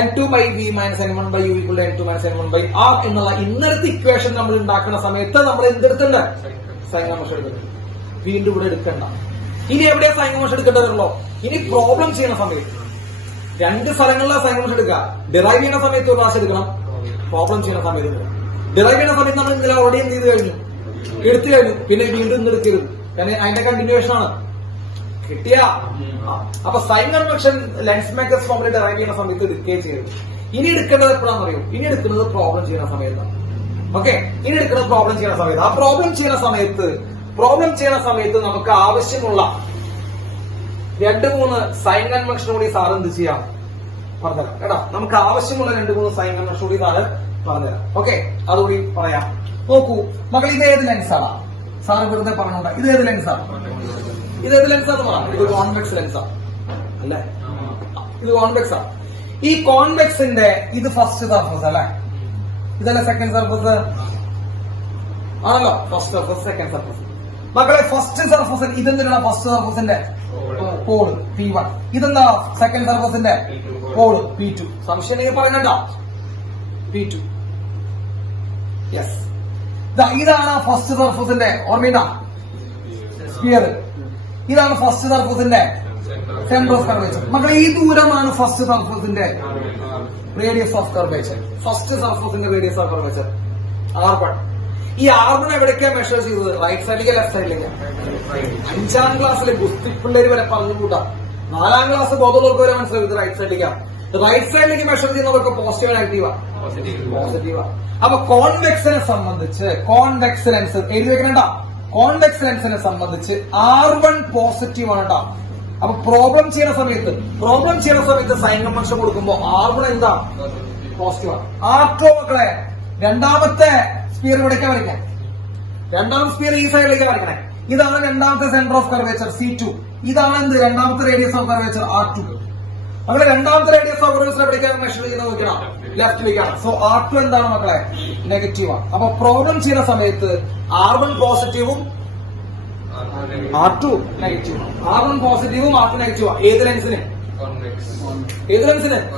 n1/u = n2 - n1/r എന്നുള്ള ഇന്നലത്തെ ഇക്വേഷൻ നമ്മൾ ഉണ്ടാക്കുന്ന സമയത്ത് നമ്മൾ എന്തെടുത്തിട്ടുണ്ട്? സൈൻ കൺവെൻഷൻ എടുത്തിട്ടുണ്ട്. വീണ്ടും ഇവിടെ എടുക്കണ്ട. ഇനി എവിടെയാ സൈൻ കൺവെൻഷൻ എടുക്കേണ്ടതുള്ളൂ? ഇനി പ്രോബ്ലം ചെയ്യുന്ന സമയത്ത് രണ്ട് സ്ഥലങ്ങളിലാണ് സൈൻ കൺവെൻഷൻ എടുക്കുക. ഡിറൈവ് ചെയ്യുന്ന സമയത്ത് ഒരു പ്രാവശ്യം എടുക്കണം, പ്രോബ്ലം ചെയ്യുന്ന സമയത്ത് എടുക്കണം. ഡിറൈവ് ചെയ്യുന്ന സമയത്ത് നമ്മൾ ഇന്നലെ ഓൾറെഡി എന്ത് ചെയ്ത് കഴിഞ്ഞു? എടുത്തു കഴിഞ്ഞു. പിന്നെ വീണ്ടും ഇന്ന് എടുക്കരുത്. കാരണം അതിന്റെ കണ്ടിന്യൂവേഷൻ ആണ്. കിട്ടിയ അപ്പൊ sign convention lens makers formula derive ചെയ്യുന്ന സമയത്ത് എടുക്കുകയും ചെയ്യരുത്. ഇനി എടുക്കേണ്ടത് എപ്പോഴാണെന്ന് അറിയോ? ഇനി എടുക്കുന്നത് പ്രോബ്ലം ചെയ്യുന്ന സമയത്താണ്. ഓക്കെ, ഇനി എടുക്കുന്നത് പ്രോബ്ലം ചെയ്യുന്ന സമയത്ത്. ആ പ്രോബ്ലം ചെയ്യുന്ന സമയത്ത് നമുക്ക് ആവശ്യമുള്ള 2-3 സൈൻ കൺവെൻഷൻ കൂടി സാർ എന്ത് ചെയ്യാം? പറഞ്ഞുതരാം കേട്ടോ. നമുക്ക് ആവശ്യമുള്ള 2-3 സൈൻ കൺവെൻഷൻ കൂടി സാറ് പറഞ്ഞുതരാം. ഓക്കെ, അതുകൂടി പറയാം. നോക്കൂ മക്കൾ, ഇത് ഏത് ലെൻസാണ്? സാറ് വെറുതെ പറഞ്ഞോണ്ട. ഇത് ഏത് ലെൻസാണ്? ഇത് കോൺവെക്സ് ലെൻസാണ് അല്ലേ? ഇത് കോൺവെക്സ് ആണ്. ഈ കോൺവെക്സിന്റെ ഇത് ഫസ്റ്റ് സർഫസ് അല്ലെ? ഇതല്ല സെക്കൻഡ് സർഫസ് ആണല്ലോ. First surface, second surface. മക്കളെ, ഫസ്റ്റ് സർഫസ് ഇതെന്തിനാണ്? ഫസ്റ്റ് സർഫസിന്റെ കോഡ് P1. ഇതെന്താ? സെക്കൻഡ് സർഫസിന്റെ കോഡ് P2. സംശയം നിങ്ങൾ പറയണ്ട. P2. യെസ്, ഇതാണ് ഫസ്റ്റ് സർഫസിന്റെ ഓർമ്മ. സ്ഫിയർ. ഇതാണ് ഫസ്റ്റ് സർഫസിന്റെ സെന്റർ ഓഫ് കർവേച്ചർ. മക്കളെ, ഈ ദൂരമാണ് ഫസ്റ്റ് സർഫസിന്റെ റേഡിയസ് ഓഫ് കർവേച്ചർ. ഫസ്റ്റ് സർഫസിന്റെ റേഡിയസ് ഓഫ് കർവേച്ചർ R1. ഈ R1 എവിടേക്കാ മെഷർ ചെയ്തത്? റൈറ്റ് സൈഡിലേക്ക്, ലെഫ്റ്റ് സൈഡിലേക്ക്? 5ാം ക്ലാസ്സിലെ ഗുസ്തി പിള്ളേര് വരെ പറഞ്ഞു കൂട്ടാം. 4ാം ക്ലാസ് ബോധമുള്ളവർക്ക് വരെ മനസ്സിലാവും ഇത് റൈറ്റ് സൈഡിലേക്കാണ്. റൈറ്റ് സൈഡിലേക്ക് മെഷർ ചെയ്യുന്നവർക്ക് പോസിറ്റീവ് നെഗറ്റീവാ? പോസിറ്റീവാ. അപ്പൊ കോൺവെക്സിനെ സംബന്ധിച്ച് കോൺവെക്സ് ലെൻസ് എഴുതി വെക്കണ്ട. കോൺവെക്സ് ലെൻസിനെ സംബന്ധിച്ച് R1 പോസിറ്റീവ് ആണ് കേട്ടോ. അപ്പൊ പ്രോബ്ലം ചെയ്യുന്ന സമയത്ത് സൈൻ കൺവെൻഷൻ കൊടുക്കുമ്പോ R1 എന്താ? പോസിറ്റീവ് ആണ്. R2 മക്കളെ, രണ്ടാമത്തെ സ്പിയർ ഇവിടേക്കാ വരയ്ക്കാൻ. രണ്ടാമത്തെ സ്പിയർ ഈ സൈഡിലേക്ക് വരയ്ക്കണേ. ഇതാണ് രണ്ടാമത്തെ സെന്റർ ഓഫ് കർവേച്ചർ C2. ഇതാണ് എന്ത്? രണ്ടാമത്തെ റേഡിയസ് ഓഫ് കർവേച്ചർ R2. അങ്ങനെ രണ്ടാമത്തെ റേഡിയസ് ഓഫ് കർവേച്ചർ എവിടേക്കാണ് മെഷർ ചെയ്യുന്നത് നോക്കണം? ലെഫ്റ്റിലേക്കാണ്. സോ R2 എന്താണ് മക്കളെ? നെഗറ്റീവാണ്. അപ്പൊ പ്രോബ്ലം ചെയ്യുന്ന സമയത്ത് R1 പോസിറ്റീവും R2 നെഗറ്റീവും. R1 പോസിറ്റീവും R2 നെഗറ്റീവാണ്. ഏത് ലെൻസിന്?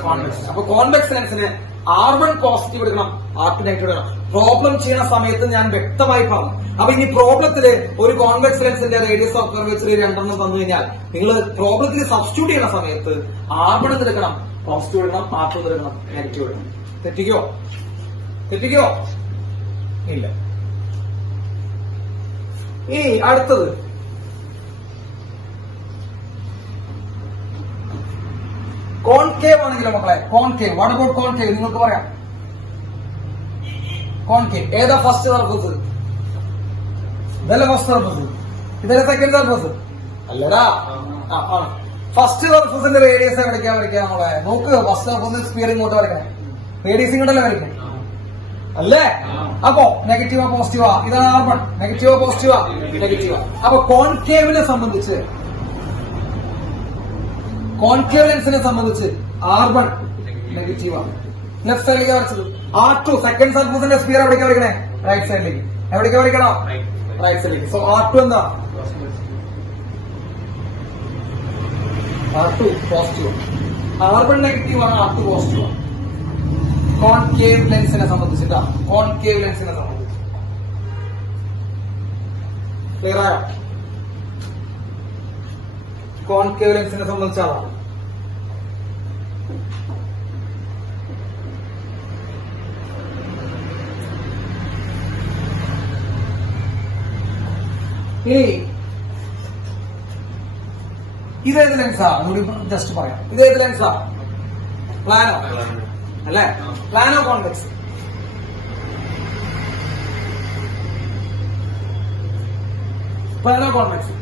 കോൺവെക്സ്. അപ്പൊ കോൺവെക്സ് ലെൻസിന് R1 പോസിറ്റീവ് എടുക്കണം, R2 നെഗറ്റീവ് എടുക്കണം. പ്രോബ്ലം ചെയ്യുന്ന സമയത്ത് ഞാൻ വ്യക്തമായി പറഞ്ഞു. അപ്പൊ ഇനി പ്രോബ്ലത്തില് ഒരു കോൺവെക്സ് ലെൻസിന്റെ റേഡിയസ് ഓഫ് കർവേച്ചർ 2 തന്നു കഴിഞ്ഞാൽ നിങ്ങൾ പ്രോബ്ലത്തിൽ സബ്സ്റ്റിറ്റ്യൂട്ട് ചെയ്യുന്ന സമയത്ത് R1 എടുക്കണം, പോസിറ്റീവ് എടുക്കണം, R2 എടുക്കണം, നെഗറ്റീവ് എടുക്കണം. തെറ്റിക്കോ? ഇല്ല. ഈ അടുത്തത് കോൺകേവ് ആണെങ്കിലോ മക്കളെ? കോൺകേവ്. What about concave? നിങ്ങൾക്ക് പറയാം. കോൺകേവ് ഏതാ? First surface. ഇതല്ല ഫസ്റ്റ് സർഫസ്, ഇതല്ല സെക്കൻഡ് സർഫസ് അല്ലടാ. ഫസ്റ്റ് സർഫസിന്റെ റേഡിയസ് എവിടേക്കാ വരയ്ക്കുക നമ്മളെ? നോക്ക്, ഫസ്റ്റ് സർഫസിന്റെ സ്പിയർ ഇങ്ങോട്ട് വരയ്ക്കണേ. റേഡിയസ് ഇങ്ങോട്ടല്ലേ വരയ്ക്കണേ അല്ലേ? അപ്പോ നെഗറ്റീവാ പോസിറ്റീവാ? ഇതാണ് R1. നെഗറ്റീവാ പോസിറ്റീവാ? നെഗറ്റീവാ. അപ്പൊ കോൺകേവ് ലെൻസിനെ സംബന്ധിച്ച് R1 നെഗറ്റീവാണ്. ലെഫ്റ്റ് സൈഡിലേക്ക് വരച്ചത്. R2 സെക്കൻഡ് സർഫസിന്റെ സ്ഫിയർ എവിടേക്ക് വരയ്ക്കണേ? റൈറ്റ് സൈഡിലേക്ക്. എവിടേക്ക് വരയ്ക്കണം? റൈറ്റ് സൈഡിലേക്ക്. സോ R2 എന്താ? R2 positive. R1 നെഗറ്റീവ് ആണ്, R2 പോസിറ്റീവ് ആണ്. കോൺകേവ് ലെൻസിനെ സംബന്ധിച്ചിട്ടാ, കോൺകേവ് ലെൻസിനെ സംബന്ധിച്ച് ക്ലിയർ ആയോ? കോൺകേവ് ലെൻസിനെ സംബന്ധിച്ചാണ്. ഇനി ഇതേത് ലെൻസാ? ഒന്നുകൂടി ജസ്റ്റ് പറയാം. ഇതേത് ലെൻസാ? പ്ലാനോ അല്ലേ? Plano convex? പ്ലാനോ കോൺവെക്സ്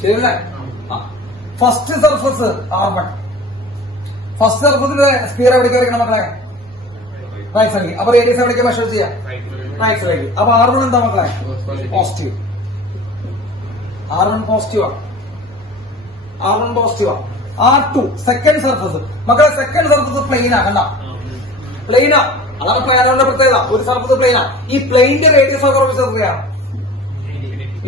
ശരിയല്ലേ? First surface R1. ഫസ്റ്റ് സർഫസിന്റെ സ്ഫിയർ എവിടേക്ക് വരയ്ക്കണം മക്കളെ? റൈറ്റ് സൈഡിലേക്ക്. അപ്പൊ റേഡിയസ് എവിടേക്ക് മെഷർ ചെയ്യാം? റൈറ്റ് സൈഡിലേക്ക്. അപ്പൊ R1 എന്താ മക്കളെ? പോസിറ്റീവ്. R1 പോസിറ്റീവ് ആണ്. R1 പോസിറ്റീവ് ആണ്. R2 സെക്കൻഡ് സർഫസ് മക്കളെ. സെക്കൻഡ് സർഫസ് പ്ലെയിനാ, കണ്ട? പ്ലെയിനാ. അതാണ് പ്ലാനോന്റെ പ്രത്യേകത. ഒരു സർഫസ് പ്ലെയിനാ. ഈ പ്ലെയിന്റെ റേഡിയസ് ഓഫ് കർവേച്ചർ എത്രയാണ്?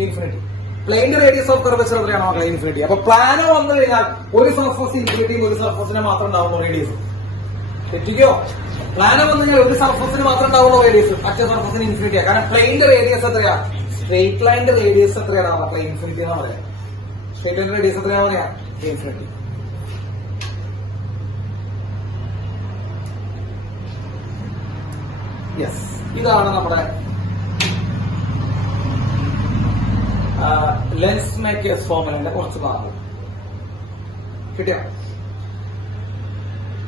ഇൻഫിനിറ്റി. പ്ലെയിന്റെ റേഡിയസ് ഓഫ് കർവേച്ചർ എത്രയാണ് മക്കളെ? ഇൻഫിനിറ്റി. അപ്പൊ പ്ലാനോ വന്നു കഴിഞ്ഞാൽ ഒരു സർഫസ് ഇൻഫിനിറ്റിയും ഒരു സർഫസിനെ മാത്രം ഉണ്ടാവുന്നു റേഡിയസ്. തെറ്റിക്കോ? പ്ലാനോ വന്നു കഴിഞ്ഞാൽ ഒരു സർഫസിന് മാത്രം ഉണ്ടാവുള്ളൂ റേഡിയസ്, മറ്റേ സർഫസിന് ഇൻഫിനിറ്റിയാണ്. കാരണം പ്ലെയിന്റെ റേഡിയസ് എത്രയാ? സ്ട്രേറ്റ് ലൈനിന്റെ റേഡിയസ് എത്രയാണ് മക്കളെ? ഇൻഫിനിറ്റി എന്നാ പറയാം. സ്ട്രേറ്റ് ലൈനിന്റെ റേഡിയസ് എത്രയാ പറയാ? ഇൻഫിനിറ്റി. യെസ്, ഇതാണ് നമ്മുടെ ലെൻസ് മേക്കേഴ്സ് ഫോർമുലയുടെ കുറച്ച് ഭാഗം. കിട്ടിയോ?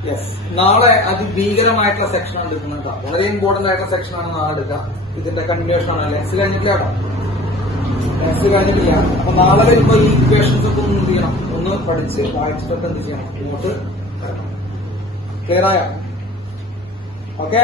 യെസ്. നാളെ അതിഭീകരമായിട്ടുള്ള സെക്ഷനാണ് എടുക്കുന്നത്. വളരെ ഇമ്പോർട്ടന്റ് ആയിട്ടുള്ള സെക്ഷനാണ് നാളെ എടുക്കുക. ഇതിന്റെ കണ്ടിന്യൂഷൻ ആണ്. ലെൻസ് കഴിഞ്ഞിട്ടില്ല കേട്ടോ, ലെൻസ് കഴിഞ്ഞിട്ടില്ല. അപ്പൊ നാളെ വരുമ്പോ ഈ ഇക്വേഷൻസ് ഒക്കെ ഒന്ന് ചെയ്യണം, ഒന്ന് പഠിച്ച് വായിച്ചിട്ടൊക്കെ എന്ത് ചെയ്യണം? ഇങ്ങോട്ട് വരണം. ക്ലിയർ ആയോ? ഓക്കെ.